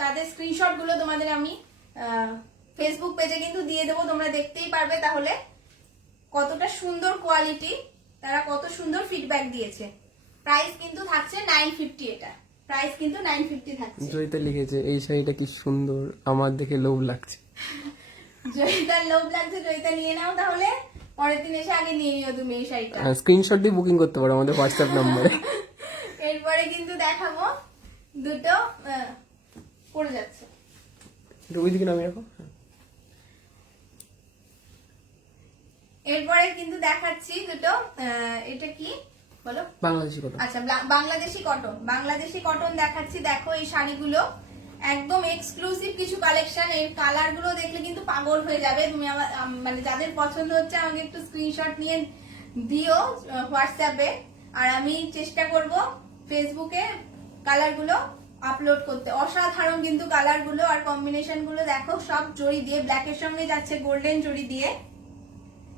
তাদের স্ক্রিনশট গুলো তোমাদের আমি ফেসবুক পেজে কিন্তু দিয়ে দেবো, তোমরা দেখতেই পারবে তাহলে কতটা সুন্দর কোয়ালিটি, তারা কত সুন্দর ফিডব্যাক দিয়েছে। প্রাইস কিন্তু থাকছে 950। এটা প্রাইস কিন্তু 950 থাকছে। জয়িতা লিখেছে এই শাড়িটা কি সুন্দর, আমার দেখে লোভ লাগছে। জয়িতার লোভ লাগছে, জয়িতা নিয়ে নাও তাহলে। পরের দিন এসে আগে নিয়ে নিও তুমি এই শাড়িটা। স্ক্রিনশট দিয়ে বুকিং করতে পারো আমাদের হোয়াটসঅ্যাপ নম্বরে। এরপরে কিন্তু দেখাবো দুটো পড়ে যাচ্ছে, ওইদিকে নামিয়ে রাখো। এরপরে কিন্তু দেখাচ্ছি দুটো, এটা কি বলো? বাংলাদেশি কটন। আচ্ছা বাংলাদেশি কটন, বাংলাদেশি কটন দেখাচ্ছি। দেখো এই শাড়িগুলো একদম এক্সক্লুসিভ কিছু কালেকশন। এর কালার গুলো দেখলে কিন্তু পাগল হয়ে যাবে তুমি। মানে যাদের পছন্দ হচ্ছে আমাকে একটু স্ক্রিনশট নিয়ে দিও হোয়াটসঅ্যাপে, আর আমি চেষ্টা করব ফেসবুকে কালার গুলো আপলোড করতে। অসাধারণ কিন্তু কালার গুলো আর কম্বিনেশন গুলো দেখো, সব জড়ি দিয়ে, ব্ল্যাকের সঙ্গে যাচ্ছে গোল্ডেন জড়ি দিয়ে,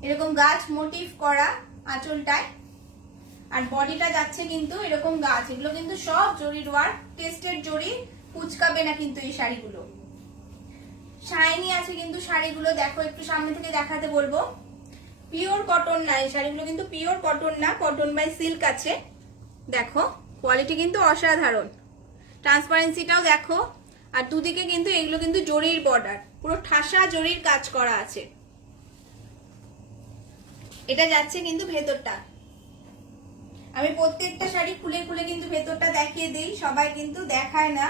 এরকম গাছ মোটিভ করা আঁচলটায়। আর বডিটা যাচ্ছে কিন্তু এরকম গাছ। এগুলো কিন্তু সব জরির ওয়ার্ক, টেস্টেড জরি, কুচকাবে না কিন্তু এই শাড়িগুলো। শাইনি আছে কিন্তু শাড়িগুলো, দেখো একটু সামনে থেকে দেখাতে বলবো। পিওর কটন না এই শাড়িগুলো, কিন্তু পিওর কটন না, কটন বাই সিল্ক আছে। দেখো কোয়ালিটি কিন্তু অসাধারণ, ট্রান্সপারেন্সিটাও দেখো। আর দুদিকে কিন্তু এগুলো কিন্তু জরির বর্ডার, পুরো ঠাসা জরির কাজ করা আছে। এটা যাচ্ছে কিন্তু ভেতরটা। আমি প্রত্যেকটা শাড়ি খুলে খুলে কিন্তু ভেতরটা দেখিয়ে দিই, সবাই কিন্তু দেখায় না।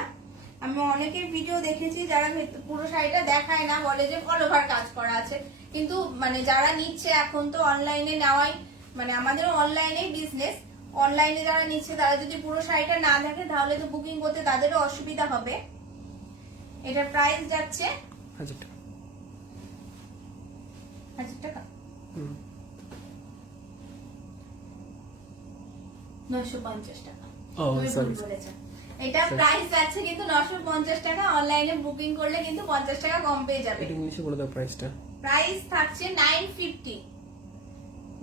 আমি অনেকের ভিডিও দেখেছি যারা পুরো শাড়িটা দেখায় না, বলে যে অল ওভার কাজ করা আছে। কিন্তু মানে যারা নিচ্ছে এখন তো অনলাইনে নেওয়াই, মানে আমাদেরও অনলাইনে বিজনেস, অনলাইনে যারা নিচ্ছে তারা যদি পুরো শাড়িটা না দেখে তাহলে তো বুকিং করতে তাদেরও অসুবিধা হবে। এটার প্রাইস যাচ্ছে 1000 টাকা। 1000 টাকা, 950 টাকা। তুমি ভুল বলেছো। এটা প্রাইস যাচ্ছে কিন্তু 950 টাকা। অনলাইনে বুকিং করলে কিন্তু 50 টাকা কম পেয়ে যাবে। এটা ইংলিশে বলে দাও প্রাইসটা। প্রাইস থাকছে 950।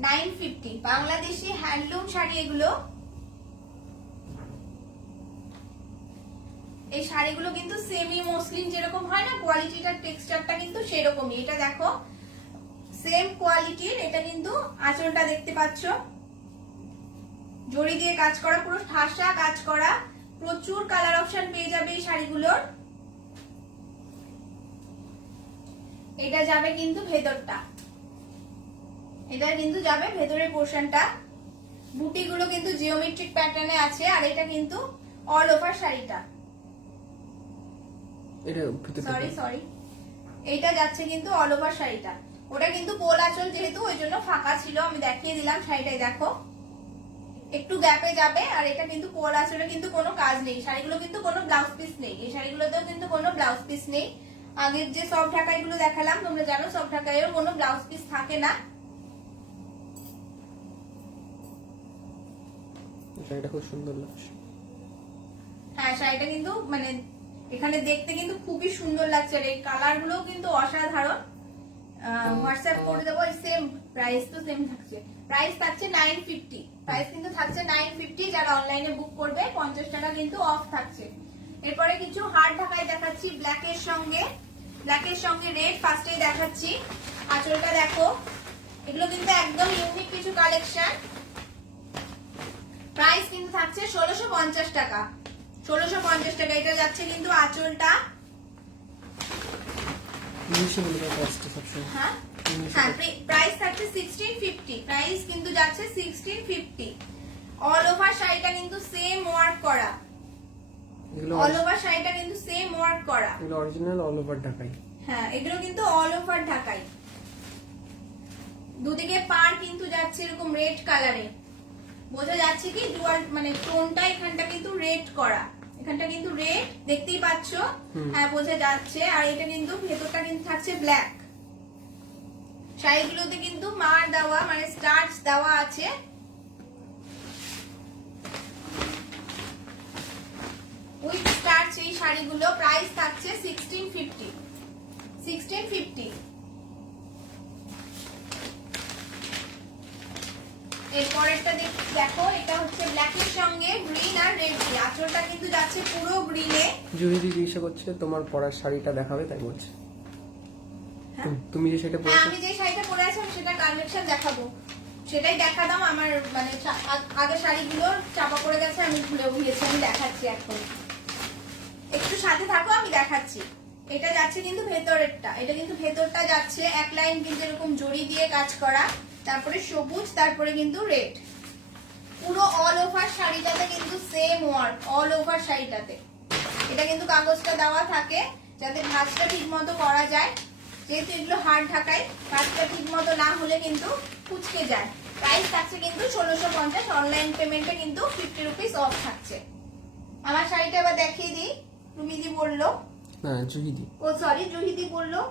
950 বাংলাদেশি হ্যান্ডলুম শাড়ি এগুলো। এই শাড়িগুলো কিন্তু সেমি মসলিন যেরকম হয় না, কোয়ালিটিটার টেক্সচারটা কিন্তু সেরকমই। এটা দেখো সেম কোয়ালিটির, এটা কিন্তু আঁচলটা দেখতে পাচ্ছ জড়ি দিয়ে কাজ করা, পুরো ঠাসা কাজ করা, প্রচুর কালার অপশন পেয়ে যাবে এই শাড়িগুলোর। এটা যাবে কিন্তু ভেতরটা, এটা কিন্তু যাবে ভেতরের পোর্শনটা। বুটিগুলো কিন্তু জিওমেট্রিক প্যাটার্নে আছে, আর এটা কিন্তু অল ওভার শাড়িটা, এটা সরি এইটা যাচ্ছে কিন্তু অল ওভার শাড়িটা। ওটা কিন্তু গোল আঁচল যেহেতু ওই জন্য ফাঁকা ছিল, আমি দেখিয়ে দিলাম শাড়িটাই দেখো একটু গ্যাপে যাবে। আর এটা কিন্তু কোল আঁচলে কিন্তু কোনো কাজ নেই, শাড়িগুলো কিন্তু কোনো ব্লাউজ পিস নেই, এই শাড়িগুলোতেও কিন্তু কোনো ব্লাউজ পিস নেই। আগের যে সব ঢাকাইগুলো দেখালাম তোমরা জানো সব ঢাকাইয়ের কোনো ব্লাউজ পিস থাকে না। শাড়িটা খুব সুন্দর লাগছে। হ্যাঁ শাড়িটা কিন্তু মানে এখানে দেখতে কিন্তু খুবই সুন্দর লাগছে, আর এই কালার গুলো কিন্তু অসাধারণ। হোয়াটসঅ্যাপ করে দেবো, সেম প্রাইস তো সেম থাকছে, প্রাইস থাকছে 950, প্রাইস কিন্তু থাকছে 950। যারা অনলাইনে বুক করবে 50 টাকা কিন্তু অফ থাকছে। এরপরে কিছু হার্ড ঢাকাই দেখাচ্ছি ব্ল্যাকের সঙ্গে রেড। ফার্স্টে দেখাচ্ছি আঁচলটা দেখো, এগুলো কিন্তু একদম ইউনিক কিছু কালেকশন। প্রাইস কিন্তু থাকছে 1650 টাকা, 1650 টাকা। এটা যাচ্ছে কিন্তু আঁচলটা, হ্যাঁ হ্যাঁ প্রাইস থাকছে 1650, প্রাইস কিন্তু যাচ্ছে 1650। অল ওভার শাড়িটা কিন্তু সেম ওয়ার্ক করা, অল ওভার শাড়িটা কিন্তু সেম ওয়ার্ক করা, এগুলো অরিজিনাল অল ওভার ঢাকাই। হ্যাঁ এগুলো কিন্তু অল ওভার ঢাকাই। দুদিকে পার কিন্তু যাচ্ছে এরকম রেড কালারে, বোঝা যাচ্ছে কি ডুয়াল মানে টোনটা এখানটা কিন্তু রেড করা, এখানটা কিন্তু রেড দেখতেই পাচ্ছ, হ্যাঁ বোঝা যাচ্ছে। আর এটা কিন্তু ভেতরটা কিন্তু থাকছে ব্ল্যাক। শাড়িগুলোতে কিন্তু মার দেওয়া মানে স্টার্চ দেওয়া আছে। উইথ স্টার্চ এই শাড়িগুলো প্রাইস থাকছে 1650, 1650। এরপরেরটা দেখো, এটা হচ্ছে ব্ল্যাকের সঙ্গে গ্রিন আর রেড দিয়ে, আঁচলটা কিন্তু যাচ্ছে পুরো গ্রিনে। জুহি দি জিজ্ঞাসা করছে তোমার পরার শাড়িটা দেখাবে, তাই বলছে। তুমি যে শাড়িটা পরে, আমি যে শাড়িটা পরে আছি সেটা কালেকশন দেখাবো, সেটাই দেখালাম। আমার মানে আগে শাড়িগুলো চাপা পড়ে গেছে, আমি ভুলে গিয়েছি, আমি দেখাচ্ছি এখন, একটু সাথে থাকো আমি দেখাচ্ছি। এটা যাচ্ছে কিন্তু ভেতরেরটা, এটা কিন্তু ভেতরটা যাচ্ছে এক লাইন কিন্তু এরকম জড়ি দিয়ে কাজ করা, তারপরে সবুজ, তারপরে কিন্তু রেড, পুরো অল ওভার শাড়িটাতে কিন্তু সেম ওয়ার্ক, অল ওভার শাড়িটাতে। এটা কিন্তু কাগজটা দেওয়া থাকে যাতে ভাঁজটা ঠিক মতো করা যায়, যেহেতু এগুলো হার্ড ঢাকাই, ভাঁজটা ঠিক মতো না হলে কিন্তু কুচকে যায়। প্রাইস থাকছে কিন্তু 1650, অনলাইন পেমেন্টে কিন্তু 50 রুপিস অফ থাকছে। আমার শাড়িটা এবার দেখিয়ে দিই, রুমিদি বললো, না জুহিদি, ও সরি জুহিদি বললো,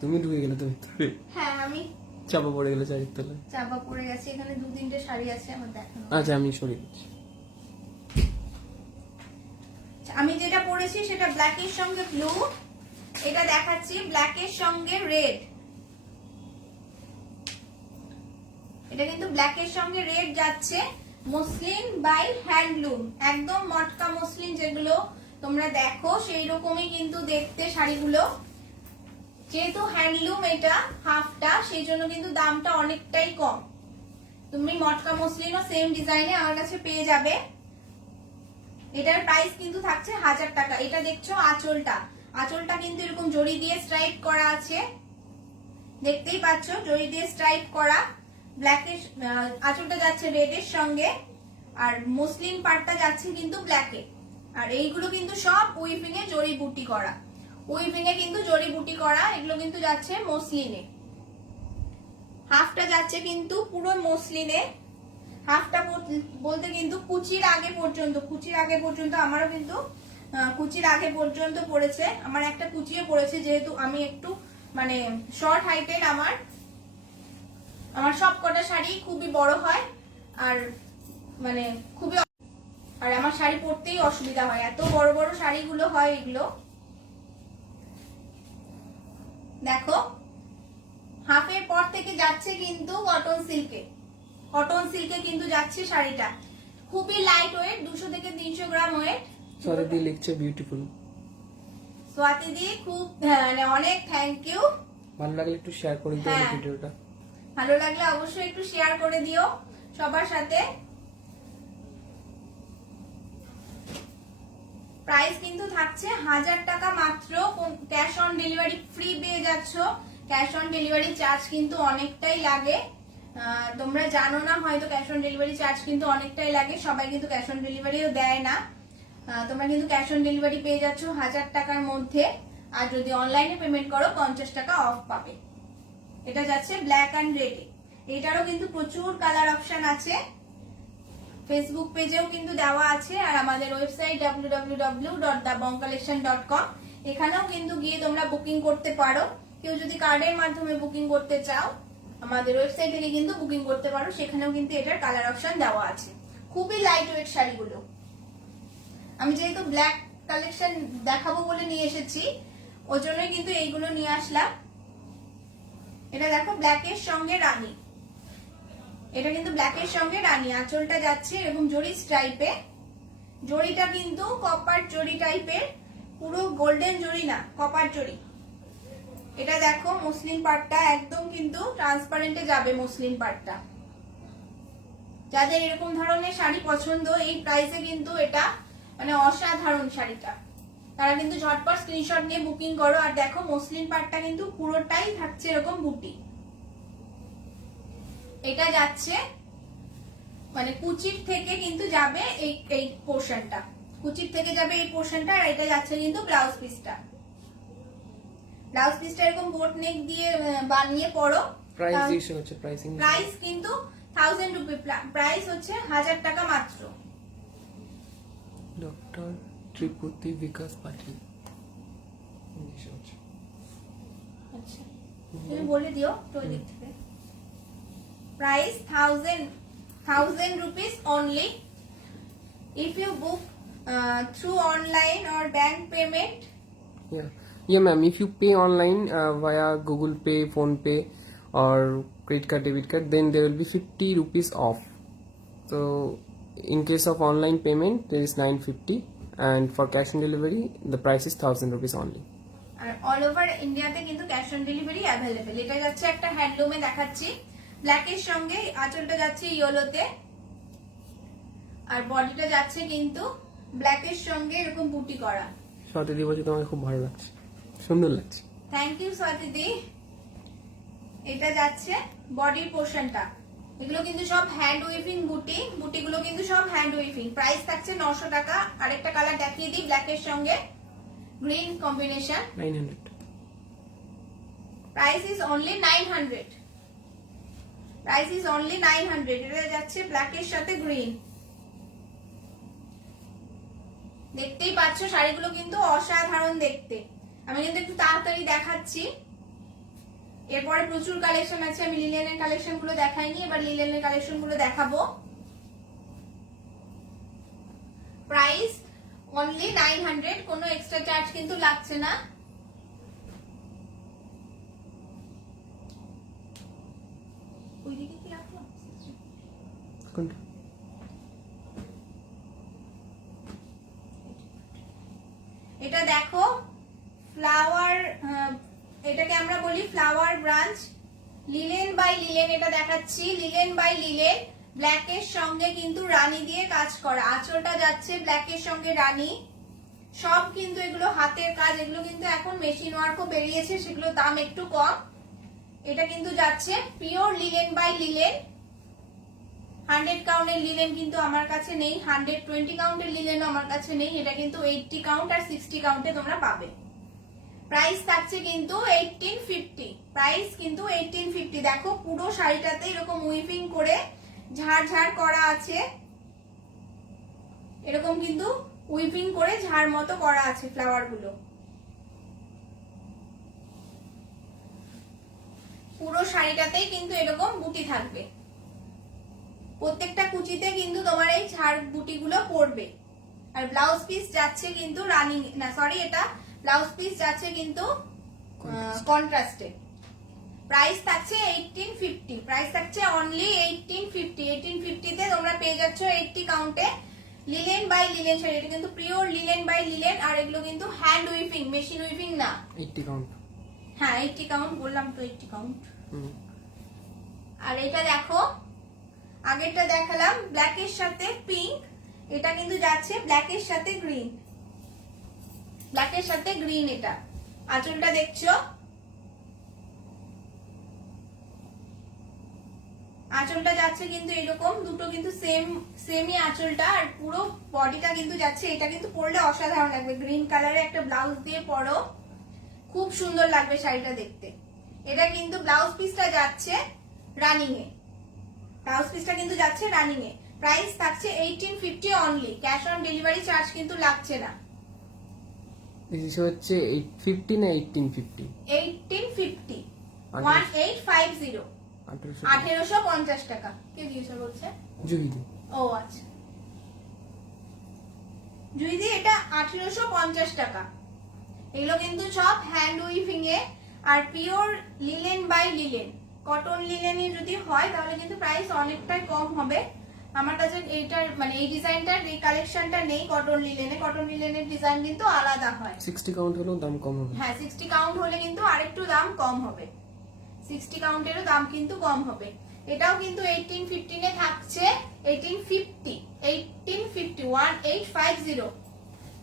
তুমি ঢুকে গেলে তো ভিতরে, হ্যাঁ আমি চাপা পড়ে গেলে শাড়ির তলায়। চাপা পড়ে গেছে, এখানে 2-3টে শাড়ি আছে আমার দেখানো। আচ্ছা আমি সরিয়ে দিচ্ছি। আমি যেটা পরেছি সেটা ব্ল্যাকের সঙ্গে ব্লু, এটা দেখাচ্ছি ব্ল্যাকের সঙ্গে রেড, এটা কিন্তু ব্ল্যাকের সঙ্গে রেড যাচ্ছে। মসলিন বাই হ্যান্ডলুম, একদম মটকা মসলিন যেগুলো তোমরা দেখো সেই রকমই কিন্তু দেখতে শাড়িগুলো, যেহেতু হ্যান্ডলুম এটা হাফটা, সেই জন্য কিন্তু দামটা অনেকটাই কম। তুমি মটকা মসলিনও সেম ডিজাইনে আমার কাছে পেয়ে যাবে। এটার প্রাইস কিন্তু থাকছে 1000 টাকা। এটা দেখছো আঁচলটা, আঁচলটা কিন্তু এরকম জড়ি দিয়ে স্ট্রাইপ করা আছে, দেখতেই পাচ্ছ জড়ি দিয়ে স্ট্রাইপ করা। ব্ল্যাকের আঁচলটা যাচ্ছে রেডের সঙ্গে, আর মসলিন পার্টটা যাচ্ছে কিন্তু ব্ল্যাকে। আর এইগুলো কিন্তু সব উইভিং এ জড়ি বুটি করা, উইভিং এ কিন্তু জড়ি বুটি করা, এগুলো কিন্তু যাচ্ছে মসলিনে। হাফটা যাচ্ছে কিন্তু পুরো মসলিনে, হাফটা বলতে কিন্তু কুচির আগে পর্যন্ত, আমারও কিন্তু কুচির আগে পর্যন্ত পড়েছে, আমার একটা কুচিও পড়েছে, যেহেতু আমি একটু মানে শর্ট হাইটের, আমার সব কটা শাড়ি খুবই বড় হয়, আর মানে খুবই, আর আমার শাড়ি পরতেই অসুবিধা হয়, এত বড় বড় শাড়িগুলো হয় এগুলো। দেখো হাফের পর থেকে যাচ্ছে কিন্তু কটন সিল্কে কিন্তু যাচ্ছে শাড়িটা, খুবই লাইট ওয়েট, 200 থেকে 300 গ্রাম ওয়েট, স্বাতিদি লিখছে বিউটিফুল। স্বাতিদি খুব মানে অনেক থ্যাংক ইউ। ভালো লাগলে একটু শেয়ার করে দিও হ্যাঁ। ভিডিওটা। ভালো লাগলে অবশ্যই একটু শেয়ার করে দিও সবার সাথে। প্রাইস কিন্তু থাকছে 1000 টাকা মাত্র, ক্যাশ অন ডেলিভারি ফ্রি পেয়ে যাচ্ছ। ক্যাশ অন ডেলিভারি চার্জ কিন্তু অনেকটাই লাগে, তোমরা জানো না হয়তো ক্যাশ অন ডেলিভারি চার্জ কিন্তু অনেকটাই লাগে, সবাই কিন্তু ক্যাশ অন ডেলিভারিও দেয় না। তোমরা কিন্তু ক্যাশ অন ডেলিভারি পেয়ে যাচ্ছ 1000 টাকার মধ্যে, আর যদি অনলাইনে পেমেন্ট করো 50 টাকা অফ পাবে। এটা যাচ্ছে ব্ল্যাক অ্যান্ড রেডে। এটারও কিন্তু প্রচুর কালার অপশন আছে, ফেসবুক পেজেও কিন্তু দেওয়া আছে, আর আমাদের ওয়েবসাইট www.thebongcollection.com এখানেও কিন্তু গিয়ে তোমরা বুকিং করতে পারো। কেউ যদি কার্ডের মাধ্যমে বুকিং করতে চাও আমাদের ওয়েবসাইট থেকে কিন্তু বুকিং করতে পারো, সেখানেও কিন্তু এটার কালার অপশন দেওয়া আছে। খুবই লাইট ওয়েট শাড়িগুলো। আমি যেহেতু ব্ল্যাক কালেকশন দেখাবো বলে নিয়ে এসেছি, ওই জন্যই কিন্তু এইগুলো নিয়ে আসলাম। এটা দেখো ব্ল্যাকের সঙ্গে রানী, এটা কিন্তু ব্ল্যাকের সঙ্গে রানী। আঁচলটা যাচ্ছে এরকম জরি স্ট্রাইপে, জরিটা কিন্তু কপার জরি টাইপের, পুরো গোল্ডেন জরি না, কপার জরি। এটা দেখো মসলিন পাড়টা একদম কিন্তু ট্রান্সপারেন্টে যাবে মসলিন পাড়টা। যাদের এরকম ধরনের শাড়ি পছন্দ এই প্রাইসে কিন্তু এটা মানে অসাধারণ শাড়িটা, তারা কিন্তু ঝটপট স্ক্রিনশট নিয়ে বুকিং করো। আর দেখো মসলিন পাড়টা কিন্তু পুরোটাই থাকছে এরকম বুটি। এটা যাচ্ছে মানে কুচির থেকে কিন্তু যাবে এই পোর্শনটা, কুচির থেকে যাবে এই পোর্শনটা, আর এটা যাচ্ছে কিন্তু ব্লাউজ পিসটা। ব্লাউজ পিসটা এরকম বোট নেক দিয়ে বানিয়ে পরো। প্রাইস ইস্যু হচ্ছে, প্রাইসিং প্রাইস কিন্তু 1000 রুপি, প্রাইস হচ্ছে 1000 টাকা মাত্র। ডক্টর ত্রিপুতি বিকাশ পাটিল। আচ্ছা তুমি বলে দিও তো ওই দিক থেকে। Price 1000 rupees only if you book through online or bank payment. Yeah ma'am, if you pay online via Google Pay, Phone Pay or credit card, debit card, then there will be 50 rupees off. So in case of online payment there is 950, and for cash on delivery the price is 1000 rupees only. আর all over ইন্ডিয়াতে কিন্তু cash on delivery available. এটা যাচ্ছে একটা হ্যান্ডলুমে দেখাচ্ছি, ব্ল্যাকের সঙ্গে আঁচলটা যাচ্ছে ইয়েলোতে, আর বডিটা যাচ্ছে কিন্তু ব্ল্যাকের সঙ্গে এরকম বুটি করা। স্বাতিদি বলছে তোমাকে খুব ভালো লাগছে, সুন্দর লাগছে। Thank you Swatidi. এটা যাচ্ছে বডির পোর্শনটা, এগুলো কিন্তু সব হ্যান্ড উইভিং বুটি, বুটিগুলো কিন্তু সব হ্যান্ড উইভিং। প্রাইস থাকছে 900 টাকা। আরেকটা কালার দেখিয়ে দিই, ব্ল্যাকের সঙ্গে green combination. 900 price is only 900, price is only 900। এটা যাচ্ছে ব্ল্যাকের সাথে গ্রিন। দেখতেই পাচ্ছ শাড়িগুলো কিন্তু অসাধারণ দেখতে। আমি কিন্তু একটু তাড়াতাড়ি দেখাচ্ছি, এরপরে প্রচুর কালেকশন আছে। আমি লিলেনের কালেকশন গুলো দেখাইনি, এবার লিলেনের কালেকশন গুলো দেখাবো। প্রাইস অনলি 900, কোনো এক্সট্রা চার্জ কিন্তু লাগছে না। ওইদিকে কি রাখলাম? কোনটা? এটা দেখো ফ্লাওয়ার, এটাকে আমরা বলি flower branch, linen by linen. এটা দেখাচ্ছি লিলেন বাই লিলেন, ব্ল্যাকের সঙ্গে কিন্তু রানী দিয়ে কাজ করা। আঁচলটা যাচ্ছে ব্ল্যাকের সঙ্গে রানী, সব কিন্তু এগুলো হাতের কাজ। এগুলো কিন্তু এখন মেশিন ওয়ার্কও বেরিয়েছে, সেগুলো দাম একটু কম। এটা কিন্তু যাচ্ছে পিওর লিলেন বাই লিলেন। 100 কাউন্টের লিলেন কিন্তু আমার কাছে নেই, 120 কাউন্টের লিলেনও আমার কাছে নেই। এটা কিন্তু 80 কাউন্ট আর 60 কাউন্টে তোমরা পাবে। প্রাইস থাকছে কিন্তু 1850, প্রাইস কিন্তু 1850। দেখো পুরো শাড়িটাতে এরকম উইভিং করে ঝাড় ঝাড় করা আছে, এরকম কিন্তু উইভিং করে ঝাড় মতো করা আছে ফ্লাওয়ার গুলো। পুরো শাড়িটাতেই কিন্তু এরকম বুটি থাকবে, প্রত্যেকটা কুচিতে কিন্তু তোমার এই ঝাড় বুটি গুলো পড়বে। আর ব্লাউজ পিস যাচ্ছে কিন্তু রানিং না, সরি, এটা ব্লাউজ পিস যাচ্ছে কিন্তু কন্ট্রাস্টে। প্রাইস থাকছে 1850, প্রাইস থাকছে অনলি 1850। 1850 তে তোমরা পেয়ে যাচ্ছ 80 কাউন্টে লিলেন বাই লিলেন শাড়ি, এটা কিন্তু পিওর লিলেন বাই লিলেন, আর এগুলো কিন্তু হ্যান্ড উইভিং, মেশিন উইভিং না। 80 কাউন্ট। হ্যাঁ 80 কাউন্ট বললাম তো, 80 কাউন্ট। হুম। আর এটা দেখো, আগেরটা দেখালাম ব্ল্যাকের সাথে পিঙ্ক, এটা কিন্তু যাচ্ছে ব্ল্যাকের সাথে গ্রিন, ব্ল্যাকের সাথে গ্রিন। এটা আঁচলটা দেখছো, আঁচলটা যাচ্ছে কিন্তু এরকম, দুটো কিন্তু সেমই আঁচলটা, আর পুরো বডিটা কিন্তু যাচ্ছে। এটা কিন্তু পরলে অসাধারণ লাগবে, গ্রিন কালারে একটা ব্লাউজ দিয়ে পরো, খুব সুন্দর লাগবে শাড়িটা দেখতে। এটা কিন্তু ব্লাউজ পিসটা যাচ্ছে রানিং এ, ব্লাউজ পিসটা কিন্তু যাচ্ছে রানিং এ। প্রাইস থাকছে 1850 only, cash on delivery charge কিন্তু লাগছে না। দিস হচ্ছে 850 না 1850? 1850, 1850, 1850 টাকা। কে দিয়েছে বলছে? জুহিদি। ও আচ্ছা, জুইদি, এটা 1850 টাকা। এগুলো কিন্তু সব হ্যান্ড উইভিং এ, আর pure linen by linen. Cotton লিলেনে যদি হয় তাহলে কিন্তু প্রাইস অনেকটাই কম হবে। আমার কাছে এইটার মানে এই ডিজাইনটার এই কালেকশনটা নেই কটন লিলেনে, কটন লিলেনের ডিজাইন কিন্তু আলাদা হয়। 60 কাউন্ট হলেও দাম কম হবে। হ্যাঁ 60 কাউন্ট হলে কিন্তু আরেকটু দাম কম হবে, 60 কাউন্টেরও দাম কিন্তু কম হবে। এটাও কিন্তু 1850 এ থাকছে, 1850, 1850,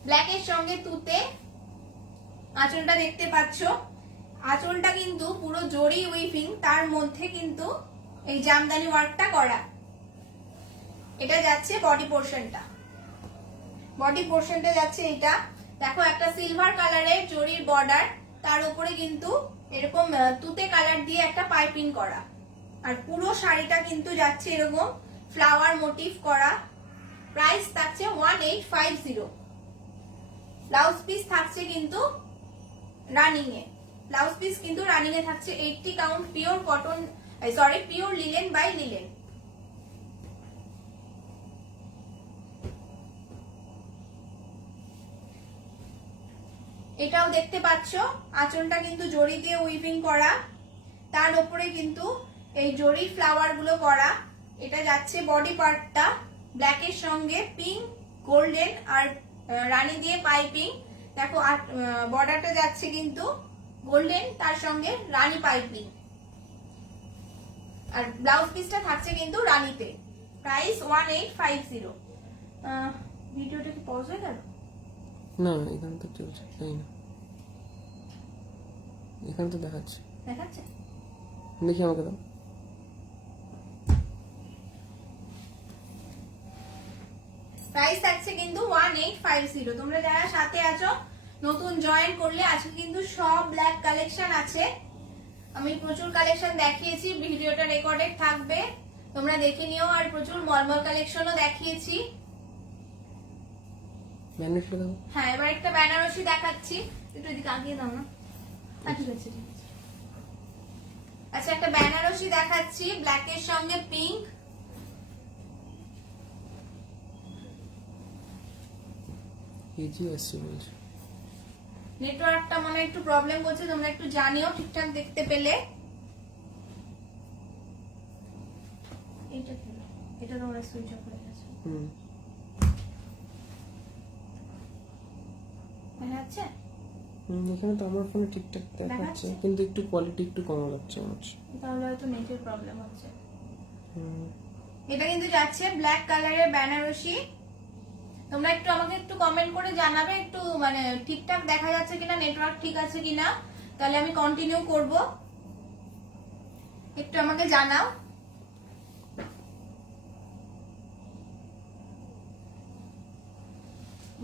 ব্ল্যাকের সঙ্গে তুতে। আঁচলটা দেখতে পাচ্ছো, আঁচলটা কিন্তু পুরো জরি উইভিং, তার মধ্যে কিন্তু এই জামদানি ওয়ার্কটা করা। এটা যাচ্ছে বডি পোর্শনটা, বডি পোর্শনটা যাচ্ছে এটা। দেখো একটা সিলভার কালারের জরির বর্ডার, তার উপরে কিন্তু এরকম তুতে কালার দিয়ে একটা পাইপিং করা, আর পুরো শাড়িটা কিন্তু যাচ্ছে এরকম ফ্লাওয়ার মোটিভ করা। প্রাইস থাকছে 1850। ব্লাউজ পিস থাকছে কিন্তু রানিং এ, ব্লাউজ পিস কিন্তু রানিং এ থাকছে 80 count, pure cotton, sorry pure linen by linen. এটাও দেখতে পাচ্ছো, আঁচলটা কিন্তু জরি দিয়ে উইভিং করা, তার উপরে কিন্তু এই জরি ফ্লাওয়ার গুলো করা। এটা যাচ্ছে বডি পার্টটা ব্ল্যাকের সঙ্গে পিঙ্ক, গোল্ডেন আর রানী দিয়ে পাইপিং। দেখো বর্ডারটা যাচ্ছে কিন্তু গোল্ডেন, তার সঙ্গে রানী পাইপিং, আর ব্লাউজ পিসটা থাকছে কিন্তু রানীতে। প্রাইস 1850। ভিডিওটা কি পজ হয়ে গেল? না এখানে তো চলছে, তাই না? এখানে তো দেখাচ্ছে, দেখাচ্ছে। দেখি আমাকে দাও। প্রাইস থাকছে কিন্তু 1850। তোমরা যারা সাথে আছো, নতুন জয়েন করলে, আজকে কিন্তু সব ব্ল্যাক কালেকশন আছে। আমি প্রচুর কালেকশন দেখিয়েছি, ভিডিওটা রেকর্ডেড থাকবে, তোমরা দেখে নিও। আর প্রচুর মলমল কালেকশনও দেখিয়েছি। হ্যাঁ এবার একটা বেনারসি দেখাচ্ছি, একটু এদিকে আগিয়ে দাও না। ঠিক আছে ঠিক আছে। আচ্ছা একটা বেনারসি দেখাচ্ছি ব্ল্যাকের সঙ্গে পিঙ্ক। নেটওয়ার্কটা মনে একটু প্রবলেম করছে, তোমরা একটু জানিও ঠিকঠাক দেখতে পেলে। এটা তোমরা সুইচ অফ হয়ে গেছে। দেখাচ্ছে? এখানে তো আমার ফোনে ঠিকঠাক দেখাচ্ছে, কিন্তু একটু কোয়ালিটি একটু কম লাগছে আমার। তাহলে হয়তো নেটের প্রবলেম হচ্ছে। এটা কিন্তু যাচ্ছে ব্ল্যাক কালারের বেনারসি। তোমরা একটু আমাকে একটু কমেন্ট করে জানাবে একটু মানে ঠিকঠাক দেখা যাচ্ছে কিনা, নেটওয়ার্ক ঠিক আছে কিনা, তাহলে আমি কন্টিনিউ করব। একটু আমাকে জানাও।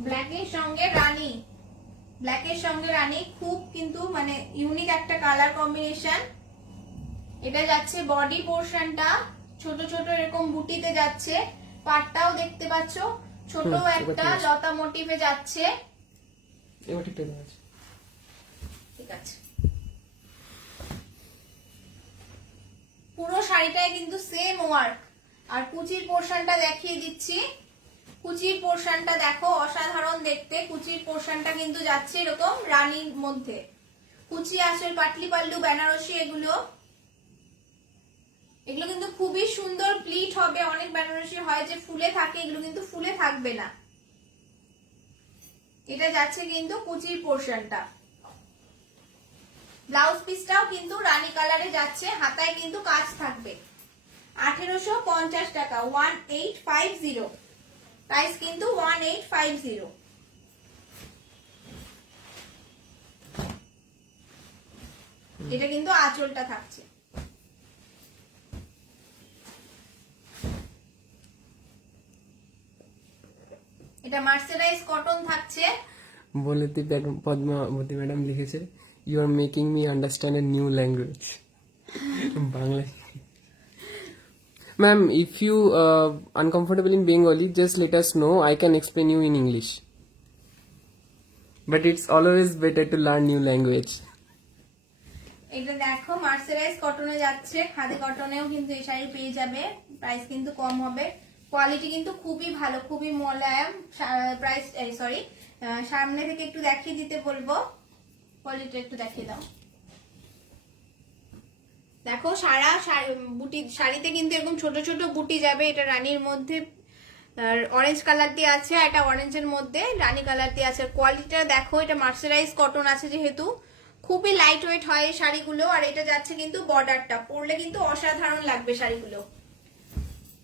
ব্ল্যাকের সঙ্গে রানী, ব্ল্যাকের সঙ্গে রানী খুব কিন্তু মানে ইউনিক একটা কালার কম্বিনেশন। এটা যাচ্ছে বডি পোর্শনটা, ছোট ছোট এরকম বুটিতে যাচ্ছে। পাটটাও দেখতে পাচ্ছ ছোট একটা লতা মোটিভে যাচ্ছে। এবার ঠিক আছে, ঠিক আছে। পুরো শাড়িটায় কিন্তু সেম ওয়ার্ক। আর কুচির পোর্শনটা দেখিয়ে দিচ্ছি। কুচির পোর্শনটা দেখো অসাধারণ দেখতে। কুচির পোর্শনটা কিন্তু যাচ্ছে এরকম রানীর মধ্যে। কুচি আঁচল, পাটলি পাল্লু, বেনারসি, এগুলো এগুলো কিন্তু খুবই সুন্দর প্লিট হবে। অনেক বেনারসি হয় যে ফুলে থাকে, এগুলো কিন্তু ফুলে থাকবে না। এটা যাচ্ছে কিন্তু কুচির পোর্শনটা। ব্লাউজ পিসটাও কিন্তু রানী কালারে যাচ্ছে, হাতায় কিন্তু কাজ থাকবে। 1850 টাকা, 1850 প্রাইস কিন্তু 1850। এটা কিন্তু আঁচলটা থাকছে। এটা মার্সেরাইজ কটন থাকছে। বলেতে পদ্মাবতী ম্যাডাম লিখেছে, you are making me understand a new language, Bangla. Ma'am, if you uncomfortable in Bengali, just let us know. I can explain you in English. But it's always better to learn new language. এটা দেখো মার্সেরাইজ কটনে যাচ্ছে, খাদি কটনেও কিন্তু এই শাড়ি পেয়ে যাবে। Price কিন্তু কম হবে, quality কিন্তু খুবই ভালো, খুবই মোলায়েম। প্রাইস সরি, সামনে থেকে একটু দেখিয়ে দিতে বলবো, কোয়ালিটি একটু দেখিয়ে দাও। দেখো সারা বুটি শাড়িতে কিন্তু এরকম ছোট ছোট বুটি যাবে। এটা রানীর মধ্যে অরেঞ্জ কালার দিয়ে আছে, এটা অরেঞ্জের মধ্যে রানী কালার দিয়ে আছে। কোয়ালিটিটা দেখো, এটা মার্সেরাইজ কটন আছে যেহেতু খুবই লাইট ওয়েট হয় এই শাড়িগুলো। আর এটা যাচ্ছে কিন্তু বর্ডারটা, পরলে কিন্তু অসাধারণ লাগবে শাড়িগুলো।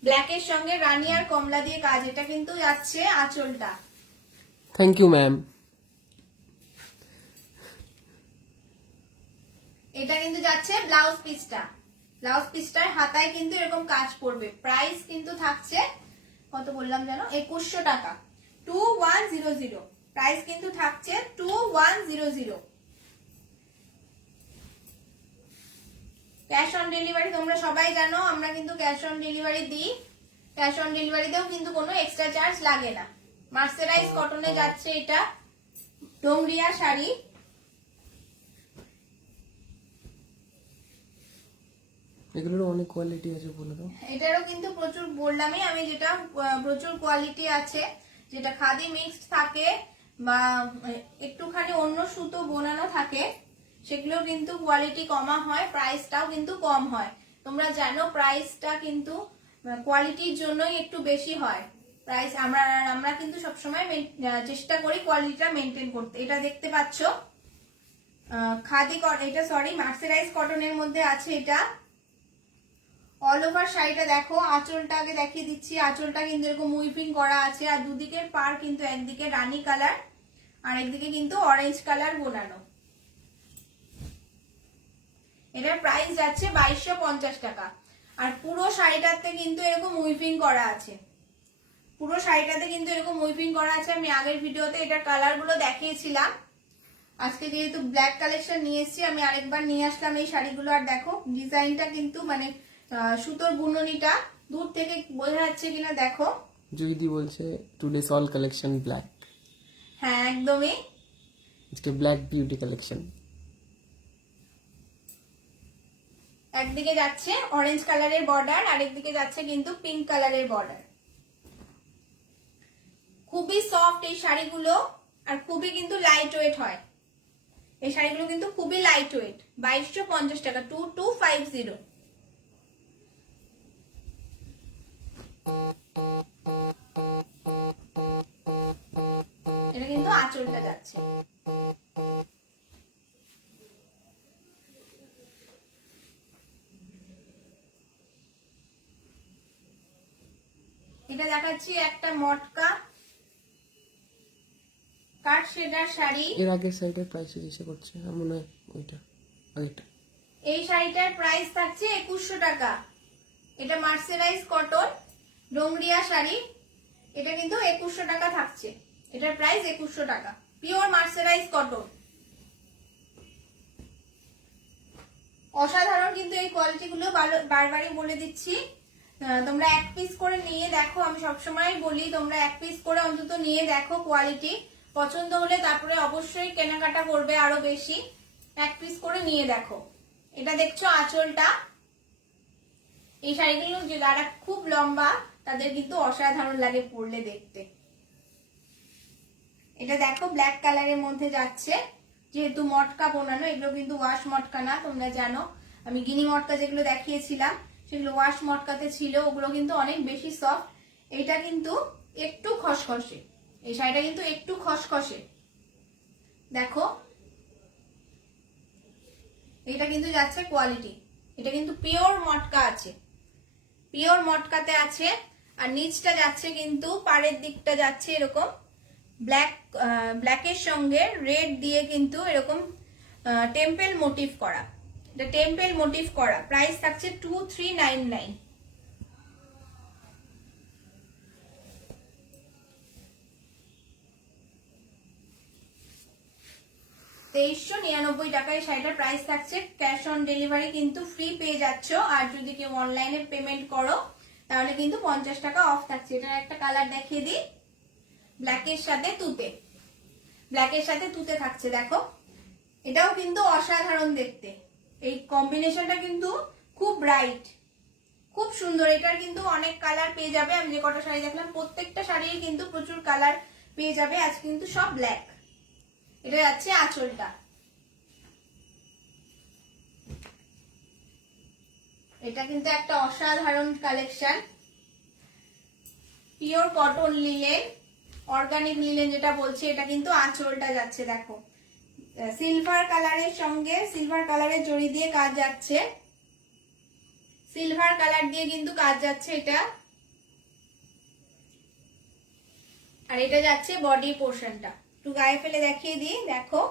ব্ল্যাকের সঙ্গে রানী আর কমলা দিয়ে কাজ। এটা কিন্তু যাচ্ছে আঁচলটা। Thank you, ma'am. এটা কিন্তু যাচ্ছে ব্লাউজ পিসটা। ব্লাউজ পিসটার হাতায় কিন্তু এরকম কাজ পড়বে। প্রাইস কিন্তু থাকছে কত বললাম জানো, 2100 টাকা, 2100। প্রাইস কিন্তু থাকছে 2100। ক্যাশ অন ডেলিভারি তোমরা সবাই জানো, আমরা কিন্তু ক্যাশ অন ডেলিভারি দিই। ক্যাশ অন ডেলিভারিতেও কিন্তু কোনো এক্সট্রা চার্জ লাগে না। মার্সেরাইজ কটনে যাচ্ছে এটা, ডোমরিয়া শাড়ি। এগুলোর অনেক কোয়ালিটি আছে, বলে দাও। এটারও কিন্তু প্রচুর, বললামই আমি যেটা প্রচুর কোয়ালিটি আছে। যেটা খাদি মিক্সড থাকে বা একটুখানি অন্য সুতো বোনানো থাকে, সেগুলো কিন্তু কোয়ালিটি কমা হয়, প্রাইসটাও কিন্তু কম হয়। তোমরা জানো প্রাইসটা কিন্তু কোয়ালিটির জন্যই একটু বেশি হয়। প্রাইস আমরা কিন্তু সবসময় চেষ্টা করি কোয়ালিটিটা মেনটেন করতে। এটা দেখতে পাচ্ছ খাদি, এটা সরি মার্সেরাইজ কটনের মধ্যে আছে। এটা অল ওভার শাড়িটা দেখো, আঁচলটা আগে দেখিয়ে দিচ্ছি। আঁচলটা কিন্তু এরকম উইপিং করা আছে, আর দুদিকের পার কিন্তু একদিকে রানী কালার আর একদিকে কিন্তু অরেঞ্জ কালার বোনানো। এটার প্রাইস যাচ্ছে 2250 টাকা। আর পুরো শাড়িটাতে কিন্তু এরকম উইপিং করা আছে। পুরো শাড়িটাতে কিন্তু এরকম উইপিং করা আছে। আমি আগের ভিডিওতে এটার কালার গুলো দেখিয়েছিলাম। আজকে যেহেতু ব্ল্যাক কালেকশন নিয়ে এসেছি, আমি আরেকবার নিয়ে আসলাম এই শাড়িগুলো। আর দেখো ডিজাইনটা কিন্তু মানে সুতোর বুননিটা দূর থেকে বোঝা যাচ্ছে কিনা দেখো। জয়দি বলছে টুডেস অল কালেকশন ব্ল্যাক। হ্যাঁ একদমই, আজকে ব্ল্যাক বিউটি কালেকশন। একদিকে যাচ্ছে অরেঞ্জ কালারের বর্ডার, আরেকদিকে যাচ্ছে কিন্তু পিঙ্ক কালারের বর্ডার। খুবই সফট এই শাড়িগুলো, আর খুবই কিন্তু লাইট ওয়েট হয়। এই শাড়িগুলো কিন্তু খুবই লাইট ওয়েট। 2250 টাকা, 2250। এটা কিন্তু আঁচলটা যাচ্ছে। এটা দেখাচ্ছি একটা মটকা কাট শেডার শাড়ি। এর আগের শাড়িটার প্রাইস জিজ্ঞাসা করছে, আমার মনে হয় ওইটা আগেরটা। এই শাড়িটার প্রাইস থাকছে 2100 টাকা। এটা মার্সেরাইজ কটন ডোমরিয়া শাড়ি। এটা কিন্তু 2100 টাকা থাকছে। এটার প্রাইস 2100 টাকা, পিওর মার্সেরাইজ কটন। অসাধারণ কিন্তু এই কোয়ালিটি গুলো, বারবারই বলে দিচ্ছি। তোমরা এক পিস করে নিয়ে দেখো, আমি সবসময় বলি তোমরা এক পিস করে অন্তত নিয়ে দেখো। কোয়ালিটি পছন্দ হলে তারপরে অবশ্যই কেনাকাটা করবে আরো বেশি। এক পিস করে নিয়ে দেখো। এটা দেখছো আঁচলটা। এই শাড়িগুলো যারা খুব লম্বা তাদের কিন্তু অসাধারণ লাগে পরলে দেখতে। এটা দেখো ব্ল্যাক কালারের মধ্যে যাচ্ছে, যেহেতু মটকা বোনানো। এগুলো কিন্তু ওয়াশ মটকা না, তোমরা জানো। আমি গিনি মটকা যেগুলো দেখিয়েছিলাম সেগুলো ওয়াশ মটকাতে ছিল, ওগুলো কিন্তু অনেক বেশি সফট। এটা কিন্তু একটু খসখসে, এই শাড়িটা কিন্তু একটু খসখসে। দেখো এটা কিন্তু যাচ্ছে কোয়ালিটি, এটা কিন্তু পিওর মটকা আছে, পিওর মটকাতে আছে। আর নিচটা যাচ্ছে কিন্তু পাড়ের দিকটা যাচ্ছে এরকম ব্ল্যাকের সঙ্গে রেড দিয়ে কিন্তু এরকম টেম্পল মোটিভ করা, এটা টেম্পল মোটিভ করা। প্রাইস থাকছে 2399। 2399 টাকায় শাড়িটার প্রাইস থাকছে। ক্যাশ অন ডেলিভারি কিন্তু ফ্রি পেয়ে যাচ্ছ, আর যদি কেউ অনলাইনে পেমেন্ট করো তাহলে কিন্তু 50 টাকা অফ থাকছে। এটার একটা কালার দেখিয়ে দিই, ব্ল্যাকের সাথে তুতে, ব্ল্যাকের সাথে তুতে থাকছে। দেখো এটাও কিন্তু অসাধারণ দেখতে, এই কম্বিনেশনটা কিন্তু খুব ব্রাইট, খুব সুন্দর। এটার কিন্তু অনেক কালার পেয়ে যাবে, আমি যে কটা শাড়ি দেখলাম প্রত্যেকটা শাড়ির কিন্তু প্রচুর কালার পেয়ে যাবে। আজ কিন্তু সব ব্ল্যাক। এটা যাচ্ছে আঁচলটা, এটা কিন্তু একটা অসাধারণ collection, pure cotton linen, organic linen যেটা বলছে। এটা কিন্তু আঁচলটা যাচ্ছে, দেখো সিলভার কালারের সঙ্গে সিলভার কালারের জড়ি দিয়ে কাজ যাচ্ছে, সিলভার কালার দিয়ে কিন্তু কাজ যাচ্ছে এটা। আর এটা যাচ্ছে বডি পোর্শনটা, একটু গায়ে ফেলে দেখিয়ে দিই। দেখো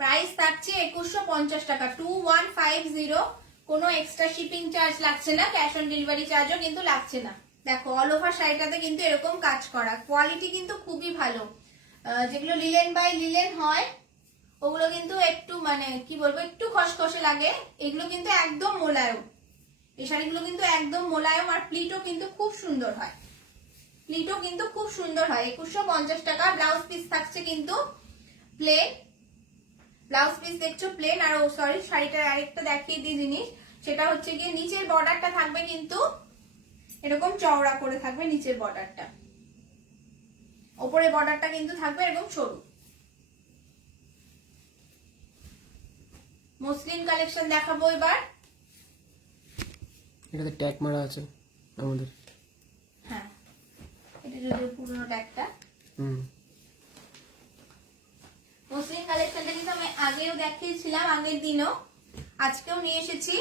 প্রাইস থাকছে 2150 টাকা, 2150। কোনো এক্সট্রা শিপিং চার্জ লাগছে না, ক্যাশ অন ডেলিভারি চার্জও কিন্তু লাগছে না। দেখো অল ওভার শাড়িটাতে কিন্তু এরকম কাজ করা, কোয়ালিটি কিন্তু খুবই ভালো। যেগুলো লিলেন বাই লিলেন হয় ওগুলো কিন্তু একটু মানে কি বলবো একটু খসখসে লাগে, এগুলো কিন্তু একদম মোলায়ম। এই শাড়িগুলো কিন্তু একদম মোলায়ম, আর প্লিটও কিন্তু খুব সুন্দর হয়, প্লিটও কিন্তু খুব সুন্দর হয়। 2150 টাকা। ব্লাউজ পিস থাকছে কিন্তু প্লেন, ব্লাউজ পিস দেখছো প্লেন। আর সরি শাড়িটার আরেকটা দেখিয়ে দিই জিনিস, সেটা হচ্ছে গিয়ে নিচের বর্ডারটা থাকবে কিন্তু এরকম চওড়া করে থাকবে নিচের বর্ডারটা, ওপরে বর্ডারটা কিন্তু থাকবে এরকম সরু। মসলিন কালেকশন দেখাবো এবার। এটাতে ট্যাগ মারা আছে আমাদের। হ্যাঁ এটা যদি পুরনো ট্যাগটা। মসলিন কালেকশনটা কিন্তু আমি আগেও দেখিয়েছিলাম, আগের দিনও, আজকেও নিয়ে এসেছি।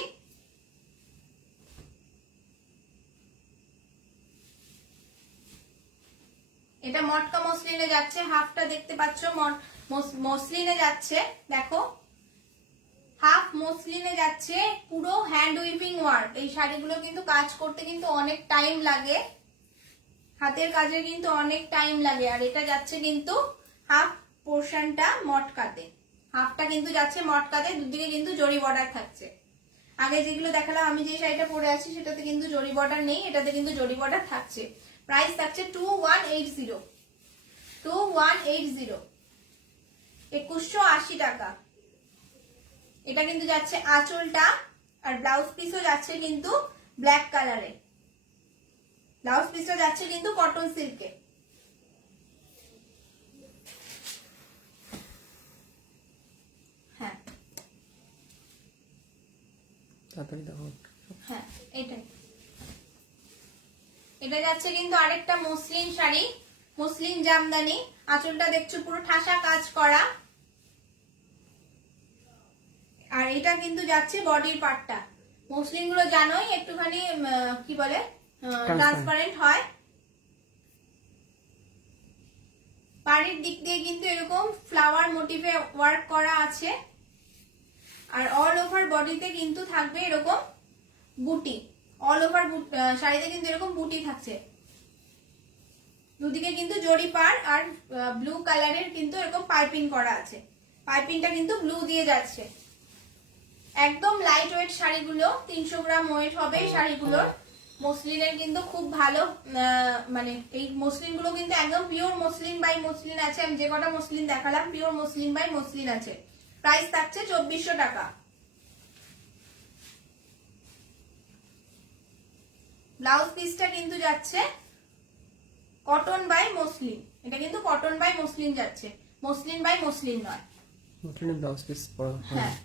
এটা মটকা মসলিনে যাচ্ছে, হাফটা দেখতে পাচ্ছ মসলিনে যাচ্ছে। দেখো হাফ মসলিনে যাচ্ছে, পুরো হ্যান্ড উইভিং ওয়ার্ক। এই শাড়িগুলো কিন্তু কাজ করতে কিন্তু অনেক টাইম লাগে, হাতের কাজে কিন্তু অনেক টাইম লাগে। আর এটা যাচ্ছে কিন্তু হাফ পোর্শনটা মটকাতে, হাফটা কিন্তু যাচ্ছে মটকাতে, দুদিকে কিন্তু জরি বর্ডার থাকছে। আগে যেগুলো দেখালাম, আমি যে শাড়িটা পরে আছি সেটাতে কিন্তু জরি বর্ডার নেই, এটাতে কিন্তু জরি বর্ডার থাকছে। প্রাইস থাকছে 2180, 2180, 2180 টাকা। এটা কিন্তু যাচ্ছে আঁচলটা, আর ব্লাউজ পিসও যাচ্ছে কিন্তু ব্ল্যাক কালারে, ব্লাউজ পিসটা যাচ্ছে কিন্তু কটন সিল্কে। হ্যাঁ তাড়াতাড়ি দেখো। হ্যাঁ এটাই, এটা যাচ্ছে কিন্তু আরেকটা মসলিন শাড়ি, মসলিন জামদানি। আঁচলটা দেখছো পুরো ঠাসা কাজ করা, আর এটা কিন্তু যাচ্ছে বডির পার্টটা। মসলিন গুলো জানোই একটুখানি কি বলে ট্রান্সপারেন্ট হয়, পাড়ের দিক দিয়ে কিন্তু এরকম ফ্লাওয়ার মোটিভে ওয়ার্ক করা আছে, আর অল ওভার বডিতে কিন্তু থাকবে এরকম বুটি, অল ওভার শাড়িতে কিন্তু এরকম বুটি থাকছে, দুদিকে কিন্তু জড়ি পাড়, আর ব্লু কালারের কিন্তু এরকম পাইপিং করা আছে, পাইপিংটা কিন্তু ব্লু দিয়ে যাচ্ছে। একদম লাইট ওয়েট শাড়িগুলো, 300 গ্রাম ওয়েট হবে এই শাড়িগুলোর। মসলিনের কিন্তু খুব ভালো, মানে এই মসলিন গুলো কিন্তু একদম পিওর মসলিন বাই মসলিন আছে। আমি যে কটা মসলিন দেখালাম পিওর মসলিন বাই মসলিন আছে। প্রাইস থাকছে 2400 টাকা। ব্লাউজ পিসটা কিন্তু যাচ্ছে কটন বাই মসলিন, এটা কিন্তু কটন বাই মসলিন যাচ্ছে, মসলিন বাই মসলিন নয়। মসলিনের ব্লাউজ পিস পরা হয়। হ্যাঁ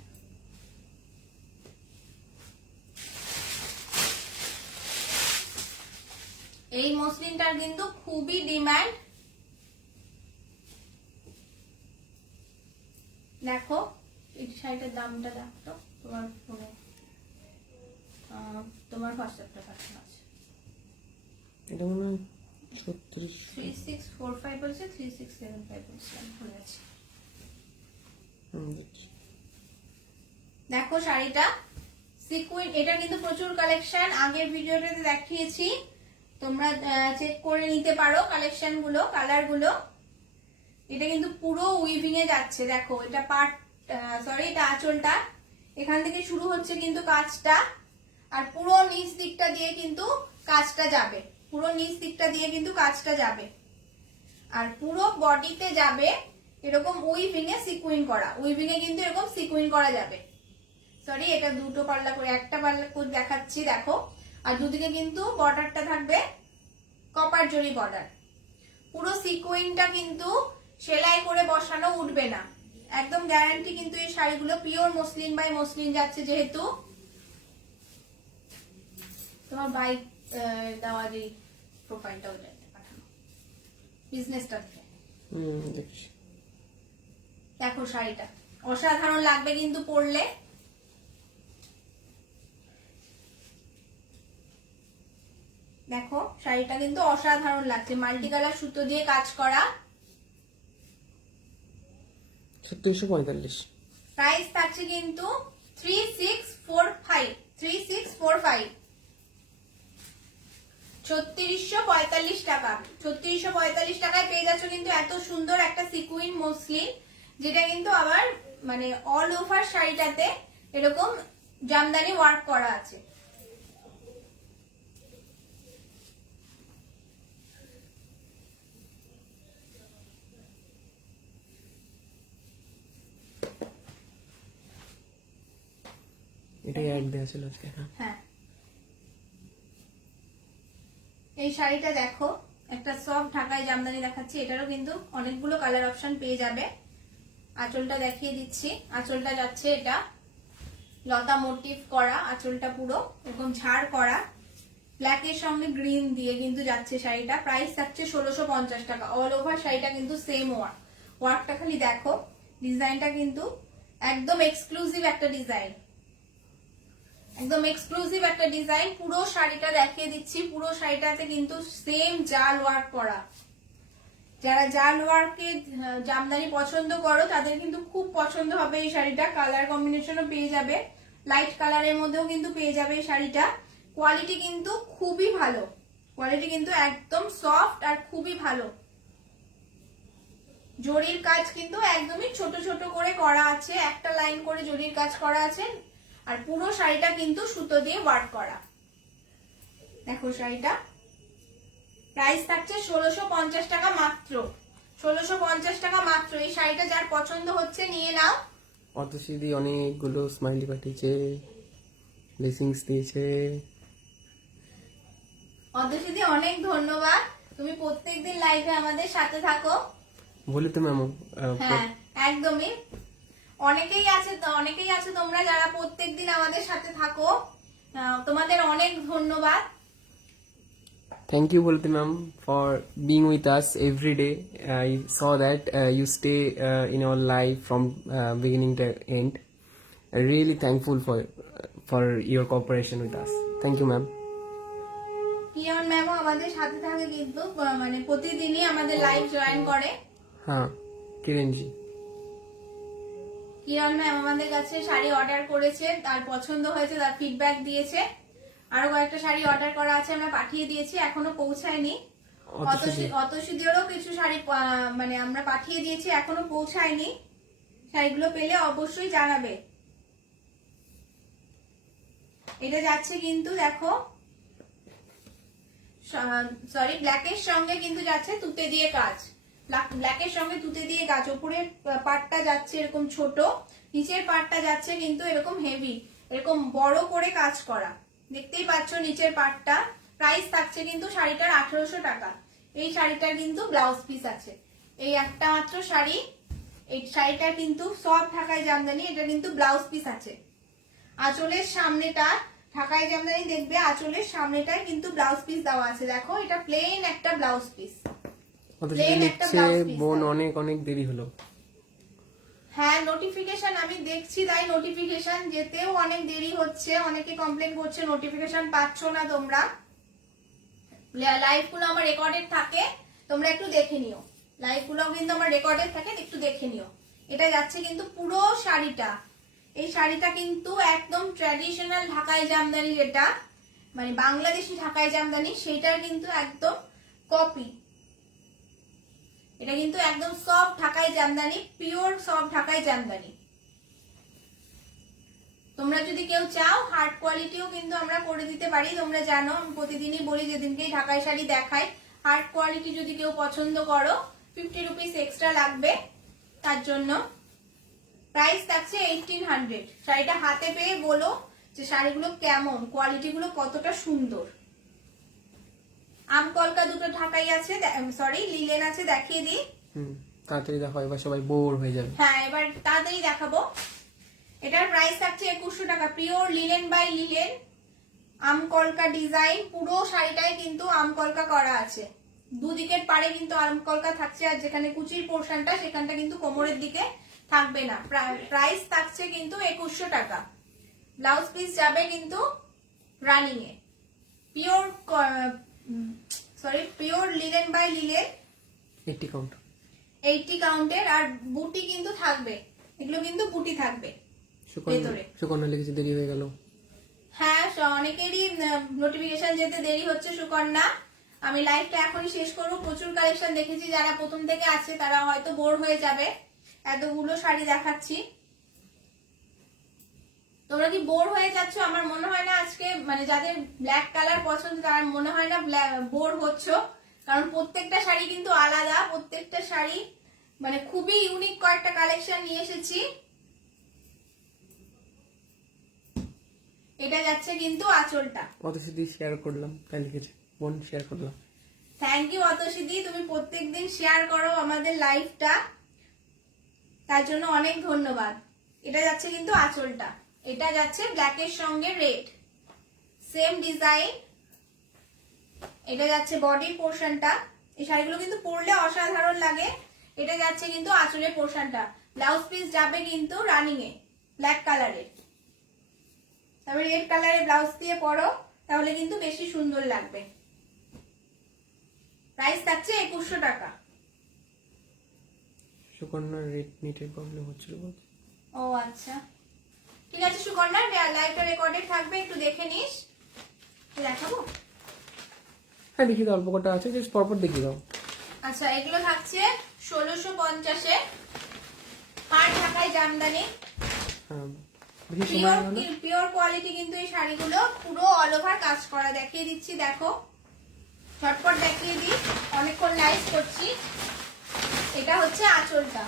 এই মসলিনটার কিন্তু খুবই ডিমান্ড। দেখো এই শাড়িটার দামটা দেখো তোমার ফোনে, তোমার হোয়াটসঅ্যাপটা পাঠানো আছে। এটা মনে হয় 36 3645 বলছে, 3675 বলছে, আমি ভুলে গেছি। দেখো শাড়িটা সিকুইন, এটা কিন্তু প্রচুর কালেকশন, আগের ভিডিওটাতে দেখিয়েছি, তোমরা চেক করে নিতে পারো কালেকশন গুলো, কালার গুলো। এটা কিন্তু পুরো উইভিং এ যাচ্ছে, দেখো এটা পার্ট, সরি এটা আঁচলটা, এখান থেকে শুরু হচ্ছে কিন্তু কাজটা, আর পুরো নিচ দিকটা দিয়ে কিন্তু কাজটা যাবে, পুরো নিচ দিকটা দিয়ে কিন্তু কাজটা যাবে, আর পুরো বডিতে যাবে এরকম উইভিং এ সিকুইন করা, উইভিং এ কিন্তু এরকম সিকুইন করা যাবে। সরি এটা দুটো পাল্লা করে, একটা পাল্লা করে দেখাচ্ছি, দেখো। আর দুদিকে কিন্তু বর্ডারটা থাকবে কপার জরি বর্ডার। পুরো সিকুইনটা কিন্তু সেলাই করে বসানো, উঠবে না, একদম গ্যারান্টি। কিন্তু এই শাড়িগুলো পিওর মসলিন বাই মসলিন যাচ্ছে, যেহেতু তোমার বাইক দেওয়া যে প্রোফাইলটাও পাঠানো বিজনেসটা থেকে। দেখছি। দেখো শাড়িটা অসাধারণ লাগবে কিন্তু পরলে। দেখো শাড়িটা কিন্তু অসাধারণ লাগছে, মাল্টি কালার সুতো দিয়ে কাজ করা। 3645। প্রাইস থাকছে কিন্তু 3645, 3645 টাকা। 3645 টাকায় পেয়ে যাচ্ছ কিন্তু এত সুন্দর একটা সিকুইন মসলিন, যেটা কিন্তু আবার মানে অল ওভার শাড়িটাতে এরকম জামদানি ওয়ার্ক করা আছে। এটাই অ্যাড দেয়া ছিল আজকে। হ্যাঁ এই শাড়িটা দেখো, একটা সফট ঢাকাই জামদানি দেখাচ্ছি, এটারও কিন্তু অনেকগুলো কালার অপশন পেয়ে যাবে। আঁচলটা দেখিয়ে দিচ্ছি, আঁচলটা যাচ্ছে এটা লতা মোটিভ করা, আঁচলটা পুরো এরকম ঝাড় করা, ব্ল্যাকের সঙ্গে গ্রিন দিয়ে কিন্তু যাচ্ছে শাড়িটা। প্রাইস থাকছে 1650 টাকা। অল ওভার শাড়িটা কিন্তু সেম ওয়ার্ক, ওয়ার্কটা খালি দেখো, ডিজাইনটা কিন্তু একদম এক্সক্লুসিভ একটা ডিজাইন, একদম এক্সক্লুসিভ একটা ডিজাইন। পুরো শাড়িটা দেখিয়ে দিচ্ছি, পুরো শাড়িটাতে কিন্তু সেম জাল ওয়ার্ক করা। যারা জাল ওয়ার্কে জামদানি পছন্দ করো তাদের কিন্তু খুব পছন্দ হবে এই শাড়িটা। কালার কম্বিনেশনও পেয়ে যাবে, লাইট কালারের মধ্যেও কিন্তু পেয়ে যাবে এই শাড়িটা। কোয়ালিটি কিন্তু খুবই ভালো, কোয়ালিটি কিন্তু একদম সফট আর খুবই ভালো। জরির কাজ কিন্তু একদমই ছোট ছোট করে করা আছে, একটা লাইন করে জরির কাজ করা আছে, আর পুরো শাড়িটা কিন্তু সুতো দিয়ে ওয়ার্ক করা। দেখো শাড়িটা প্রাইস থাকছে 1650 টাকা মাত্র, 1650 টাকা মাত্র। এই শাড়িটা যার পছন্দ হচ্ছে নিয়ে নাও। অতসিদি অনেকগুলো স্মাইলি পাঠিয়েছে, ব্লেসিংস দিয়েছে। অতসিদি অনেক ধন্যবাদ, তুমি প্রত্যেকদিন লাইভে আমাদের সাথে থাকো। বলি তো ম্যাম। হ্যাঁ একদমই, অনেকেই আছে তোমরা যারা প্রত্যেকদিন আমাদের সাথে থাকো, তোমাদের অনেক ধন্যবাদ। Thank you, Bolti ma'am, for being with us every day. I saw that you stay in our life from beginning to end. I'm really thankful for your cooperation with us. Thank you, ma'am. কিরণ ম্যামও আমাদের সাথে থাকে কিন্তু, মানে প্রতিদিনই আমাদের live join করে। হ্যাঁ কিরণজি। কিরণ ma'am আমাদের কাছে শাড়ি অর্ডার করেছে, তার পছন্দ হয়েছে, তার ফিডব্যাক দিয়েছে। আরো কয়েকটা শাড়ি অর্ডার করা আছে, আমরা পাঠিয়ে দিয়েছি, এখনো পৌঁছায়নি। অতসিদেরও কিছু শাড়ি মানে আমরা পাঠিয়ে দিয়েছি, এখনো পৌঁছায়নি। শাড়িগুলো পেলে অবশ্যই জানাবে। এটা যাচ্ছে কিন্তু দেখো, সরি ব্ল্যাকের সঙ্গে কিন্তু যাচ্ছে তুতে দিয়ে কাজ, ব্ল্যাকের সঙ্গে তুতে দিয়ে কাজ। উপরের পার্টটা যাচ্ছে এরকম ছোট, নিচের পার্টটা যাচ্ছে কিন্তু এরকম হেভি, এরকম বড় করে কাজ করা। দেখতেই পাচ্ছ নিচের পার্টটা। প্রাইস থাকছে কিন্তু শাড়িটার 1800 টাকা। এই শাড়িটার কিন্তু ব্লাউজ পিস আছে, এই একটা মাত্র শাড়ি। এই শাড়িটা কিন্তু সব ঢাকায় জামদানি, এটা কিন্তু ব্লাউজ পিস আছে। আঁচলের সামনেটা ঢাকাই জামদানি দেখবে আঁচলের সামনেটায় কিন্তু ব্লাউজ পিস দেওয়া আছে। দেখো এটা প্লেন একটা ব্লাউজ পিস, অথচ প্লেন একটা লিখছে ব্লাউজ পিস। বোন অনেক অনেক দেরি হলো। হ্যাঁ নোটিফিকেশন আমি দেখছি, তাই নোটিফিকেশন যেতেও অনেক দেরি হচ্ছে। অনেকে কমপ্লেন করছে নোটিফিকেশন পাচ্ছ না তোমরা। লাইভ গুলো আমার রেকর্ডেড থাকে, তোমরা একটু দেখে নিও। লাইভ গুলো কিন্তু আমার রেকর্ডেড থাকে, একটু দেখে নিও। এটা যাচ্ছে কিন্তু পুরো শাড়িটা, এই শাড়িটা কিন্তু একদম ট্র্যাডিশনাল ঢাকাই জামদানি, যেটা মানে বাংলাদেশি ঢাকাই জামদানি, সেটার কিন্তু একদম কপি। এটা কিন্তু একদম সফট ঢাকাই জামদানি, পিওর সফট ঢাকাই জামদানি। তোমরা যদি কেউ চাও হার্ড কোয়ালিটিও কিন্তু আমরা করে দিতে পারি। তোমরা জানো আমি প্রতিদিনই বলি, যেদিনকেই ঢাকাই শাড়ি দেখাই, হার্ড কোয়ালিটি যদি কেউ পছন্দ করো 50 রুপিস এক্সট্রা লাগবে। তার জন্য প্রাইস থাকছে 1800। শাড়িটা হাতে পেয়ে বলো যে শাড়িগুলো কেমন, কোয়ালিটি গুলো কতটা সুন্দর। আমকলকা দুটো ঢাকাই আছে, সরি লিলেন আছে, দেখিয়ে দিই। তাড়াতাড়ি দেখো, এবার সবাই বোর হয়ে যাবে। হ্যাঁ এবার তাড়াতাড়ি দেখাবো। এটার প্রাইস থাকছে 2100 টাকা। পিওর লিলেন বাই লিলেন, আমকলকা ডিজাইন, পুরো শাড়িটায় কিন্তু আমকলকা করা আছে। দুদিকের পাড়ে কিন্তু আমকলকা থাকছে, আর যেখানে কুচির পোর্শনটা সেখানটা কিন্তু কোমরের দিকে থাকবে না। প্রাইস থাকছে কিন্তু 2100 টাকা। ব্লাউজ পিস যাবে কিন্তু রানিং এ, pure pure linen by linen, 80 count, 80 কাউন্টের। আর বুটি কিন্তু থাকবে, এগুলো কিন্তু বুটি থাকবে ভেতরে। সুকন্যা লিখেছে দেরি হয়ে গেল। হ্যাঁ অনেকেরই নোটিফিকেশন যেতে দেরি হচ্ছে সুকন্যা। আমি লাইভটা এখনই শেষ করবো। প্রচুর কালেকশন দেখেছি, যারা প্রথম থেকে আছে তারা হয়তো বোর হয়ে যাবে, এতগুলো শাড়ি দেখাচ্ছি। তোমরা কি বোর হয়ে যাচ্ছ? আমার মনে হয় না আজকে, মানে যাদের ব্ল্যাক কালার পছন্দ তার মনে হয় না বোর হচ্ছ, কারণ প্রত্যেকটা শাড়ি কিন্তু আলাদা। প্রত্যেকটা শাড়ি মানে খুবই ইউনিক কয়েকটা কালেকশন নিয়ে এসেছি। এটা যাচ্ছে কিন্তু আঁচলটা। অতসিদি শেয়ার করলাম, তাই লিখেছে বোন শেয়ার করলাম। থ্যাংক ইউ অতসিদি, তুমি প্রত্যেকদিন শেয়ার করো আমাদের লাইভটা, তার জন্য অনেক ধন্যবাদ। এটা যাচ্ছে কিন্তু আঁচলটা, এটা যাচ্ছে ব্ল্যাকের সঙ্গে রেড, সেম ডিজাইন। এটা যাচ্ছে বডি পোর্শনটা। এই শাড়িগুলো কিন্তু পরলে অসাধারণ লাগে। এটা যাচ্ছে কিন্তু আঁচলের পোর্শনটা। ব্লাউজ পিস যাবে কিন্তু রানিং এ ব্ল্যাক কালারের, তারপরে রেড কালারের ব্লাউজ দিয়ে পরো, তাহলে কিন্তু বেশি সুন্দর লাগবে। প্রাইস থাকছে 2100 টাকা। সুকন্যার রেট নিটের প্রবলেম হচ্ছিল বলতে। ও আচ্ছা ঠিক আছে সুকন্যা, লাইভটা রেকর্ডেড থাকবে, একটু দেখে নিস। দেখাবো? হ্যাঁ দেখিয়ে দাও, অল্প কটা আছে, জাস্ট পরপর দেখিয়ে দাও। আচ্ছা এগুলো থাকছে 1650-এ, পাড় ঢাকাই জামদানি, হ্যাঁ বেশি সময় হলো না। পিওর কোয়ালিটি কিন্তু এই শাড়িগুলো, পুরো অল ওভার কাজ করা। দেখিয়ে দিচ্ছি, দেখো ঝটপট দেখিয়ে দিই, অনেকক্ষণ লাইভ করছি। এটা হচ্ছে আঁচলটা,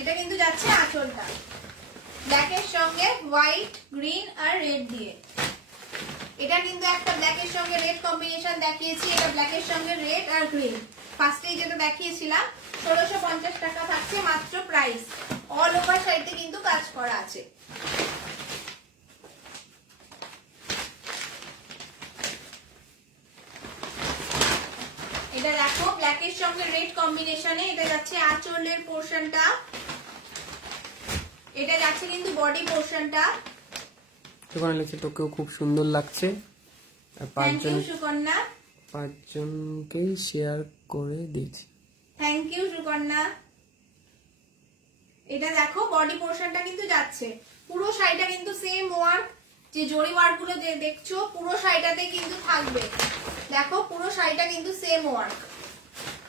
এটা কিন্তু যাচ্ছে আঁচলটা ব্ল্যাকের সঙ্গে হোয়াইট, গ্রিন আর রেড দিয়ে। এটা কিন্তু একটা ব্ল্যাকের সঙ্গে রেড কম্বিনেশন দেখিয়েছি, এটা ব্ল্যাকের সঙ্গে রেড আর গ্রিন। ফার্স্টেই যেটা দেখিয়েছিলাম 1650 টাকা থাকছে মাত্র প্রাইস। অল ওভার সাইডে কিন্তু কাজ করা আছে। এটা দেখো ব্ল্যাকের সঙ্গে রেড কম্বিনেশনে, এটা যাচ্ছে আঁচলের পোর্শনটা, এটা যাচ্ছে কিন্তু বডি পোর্শনটা। সুকন্যা লিখছে তোকেও খুব সুন্দর লাগছে, আর থ্যাংক ইউ সুকন্যা, 5 জনকেই শেয়ার করে দিয়েছি। Thank you Sukanya. এটা দেখো বডি পোর্শনটা কিন্তু যাচ্ছে, পুরো শাড়িটা কিন্তু সেম ওয়ার্ক, যে জরি ওয়ার্ক গুলো যে দেখছো পুরো শাড়িটাতে কিন্তু থাকবে। দেখো পুরো শাড়িটা কিন্তু সেম ওয়ার্ক।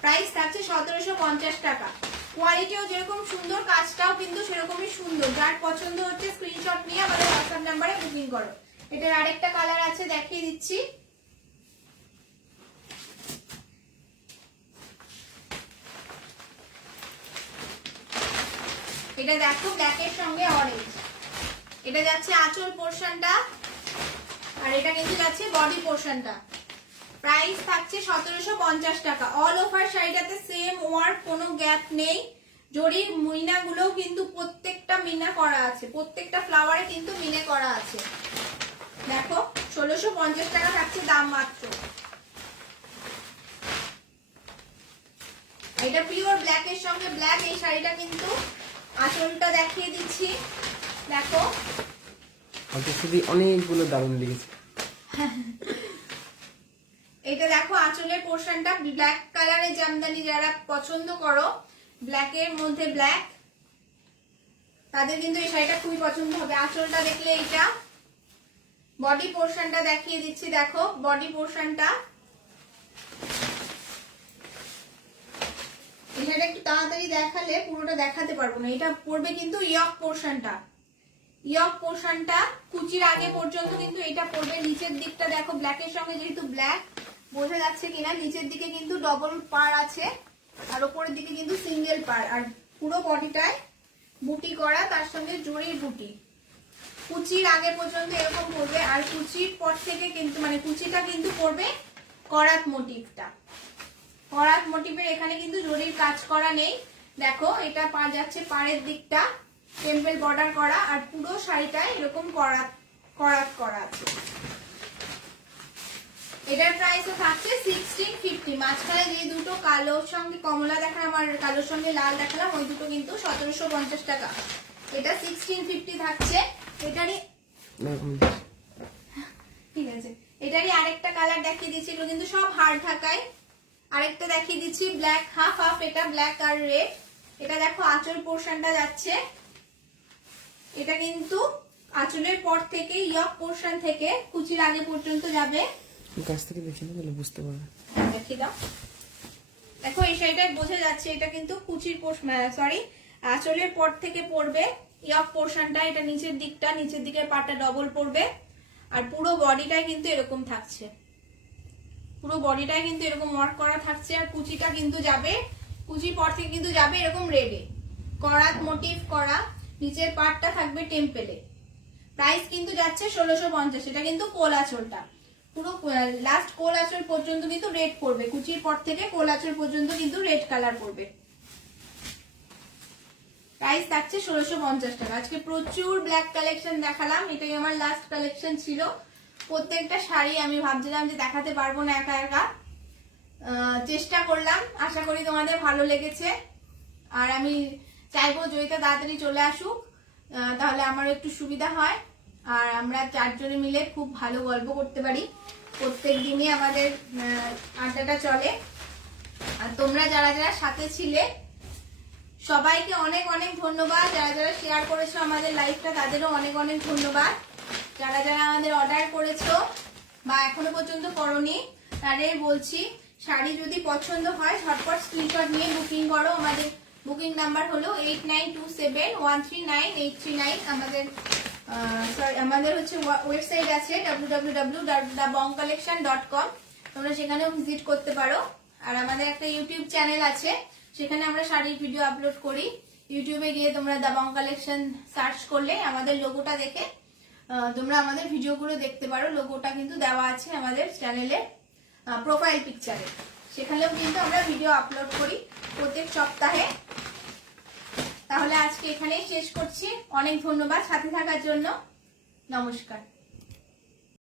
প্রাইস থাকছে 1750 টাকা। কোয়ালিটিও যেরকম সুন্দর, কাজটাও কিন্তু সেরকমই সুন্দর। যার পছন্দ হচ্ছে স্ক্রিনশট নিয়ে আমাদের হোয়াটসঅ্যাপ নাম্বারে বুকিং করো। এটার আরেকটা কালার আছে, দেখিয়ে দিচ্ছি। এটা দেখো ব্ল্যাকের সঙ্গে অরেঞ্জ, এটা যাচ্ছে আঁচল পোর্শনটা, আর এটা কিন্তু যাচ্ছে বডি পোর্শনটা। প্রাইস থাকছে 1750 টাকা। অল ওভার শাড়িটাতে সেম ওয়ার্ক, কোনো গ্যাপ নেই। জরির মিনাগুলোও কিন্তু প্রত্যেকটা মিনা করা আছে, প্রত্যেকটা ফ্লাওয়ারে কিন্তু মিনে করা আছে। দেখো 1650 টাকা থাকছে দাম মাত্র। এটা পিওর ব্ল্যাক এর সঙ্গে ব্ল্যাক। এই শাড়িটা কিন্তু আঁচলটা দেখিয়ে দিচ্ছি, দেখো শুধু অনেকগুলো দারুণ লেগেছে। এটা দেখো আঁচলের পোর্শনটা ব্ল্যাক কালারের জামদানি যারা পছন্দ করো, ব্ল্যাকের মধ্যে ব্ল্যাক, তাদের কিন্তু এই শাড়িটা খুবই পছন্দ হবে। আঁচলটা দেখলে এটা, বডি পোর্শনটা দেখিয়ে দিচ্ছি, দেখো বডি পোর্শনটা। এটা একটু তাড়াতাড়ি দেখালে পুরোটা দেখাতে পারবো না। এটা পড়বে কিন্তু ইয়ক পোর্শনটা, ইয়ক পোর্শনটা কুচির আগে পর্যন্ত কিন্তু এটা পড়বে। নিচের দিকটা দেখো ব্ল্যাকের সঙ্গে, যেহেতু ব্ল্যাক বোঝা যাচ্ছে কিনা, নিচের দিকে কিন্তু ডবল পার আছে আর উপরের দিকে কিন্তু সিঙ্গেল পার। আর পুরো বডিটায় বুটি করা, তার সঙ্গে জরির বুটি। কুচির আগে পর্যন্ত এরকম পড়বে, আর কুচির পর থেকে কিন্তু মানে কুচিটা কিন্তু পড়বে করাত মোটিভটা। করাত মোটিভের এখানে কিন্তু জরির কাজ করা নেই। দেখো এটা পা যাচ্ছে পাড়ের দিকটা টেম্পল বর্ডার করা, আর পুরো শাড়িটায় এরকম করাত করাত করা আছে। এটার প্রাইসও থাকছে 1650। মাঝখানে যে দুটো কালোর সঙ্গে কমলা দেখালাম আর কালোর সঙ্গে লাল দেখালাম, ওই দুটো কিন্তু 1750 টাকা। এটা 1650 থাকছে। এটারই ঠিক আছে, এটারই আরেকটা কালার দেখিয়ে দিচ্ছি, এগুলো কিন্তু সব হাড় ঢাকায়। আরেকটা দেখিয়ে দিচ্ছি ব্ল্যাক হাফ হাফ, এটা ব্ল্যাক আর রেড। এটা দেখো আঁচল পোর্শনটা যাচ্ছে, এটা কিন্তু আঁচলের পর থেকে ইয়ক পোর্শন থেকে কুচির আগে পর্যন্ত যাবে। কাছ থেকে দেখে না তাহলে বুঝতে পারবে। দেখিয়ে দাও, দেখো এই শাড়িটাই বোঝা যাচ্ছে এটা কিন্তু কুচির সরি আঁচলের পর থেকে পড়বে ইয়ক পোর্শনটা। এটা নিচের দিকটা, নিচের দিকের পাটটা ডবল পড়বে, আর পুরো বডিটাই কিন্তু এরকম থাকছে, পুরো বডিটাই কিন্তু এরকম ওয়ার্ক করা থাকছে। আর কুচিটা কিন্তু যাবে, কুচির পর থেকে কিন্তু যাবে এরকম রেডে করাত মোটিভ করা। নিচের পাটটা থাকবে টেম্পেলে। প্রাইস কিন্তু যাচ্ছে 1650। এটা কিন্তু কোল আঁচলটা, পুরো লাস্ট কোল আঁচল পর্যন্ত কিন্তু রেড পড়বে, কুচির পর থেকে কোল আঁচল পর্যন্ত কিন্তু রেড কালার পড়বে। প্রাইস থাকছে 1650 টাকা। আজকে প্রচুর ব্ল্যাক কালেকশন দেখালাম, এটাই আমার লাস্ট কালেকশন ছিল। প্রত্যেকটা শাড়ি আমি ভাবছিলাম যে দেখাতে পারবো না একা একা, চেষ্টা করলাম। আশা করি তোমাদের ভালো লেগেছে, আর আমি চাইবো জয়িতা তাড়াতাড়ি চলে আসুক, তাহলে আমার একটু সুবিধা হয়, আর আমরা চারজনে মিলে খুব ভালো গল্প করতে পারি। প্রত্যেক দিনই আমাদের আড্ডাটা চলে। আর তোমরা যারা যারা সাথে ছিলে সবাইকে অনেক অনেক ধন্যবাদ। যারা যারা শেয়ার করেছো আমাদের লাইভটা তাদেরও অনেক অনেক ধন্যবাদ। যারা যারা আমাদের অর্ডার করেছো বা এখনো পর্যন্ত করোনি তাদের বলছি, শাড়ি যদি পছন্দ হয় ঝটপট স্ক্রিনশট নিয়ে বুকিং করো। আমাদের বুকিং নাম্বার হলো 8927139839। আমাদের হচ্ছে ওয়েবসাইট আছে www.thebongcollection.com, তোমরা সেখানেও ভিজিট করতে পারো। আর আমাদের একটা ইউটিউব চ্যানেল আছে, সেখানে আমরা শাড়ির ভিডিও আপলোড করি। ইউটিউবে গিয়ে তোমরা দ্য বং কালেকশন সার্চ করলে আমাদের লোগোটা দেখে তোমরা আমাদের ভিডিওগুলো দেখতে পারো। লোগোটা কিন্তু দেওয়া আছে আমাদের চ্যানেলে প্রোফাইল পিকচারে, সেখানেও কিন্তু আমরা ভিডিও আপলোড করি প্রত্যেক সপ্তাহে। তাহলে আজকে এখানেই শেষ করছি। অনেক ধন্যবাদ সাথে থাকার জন্য। নমস্কার।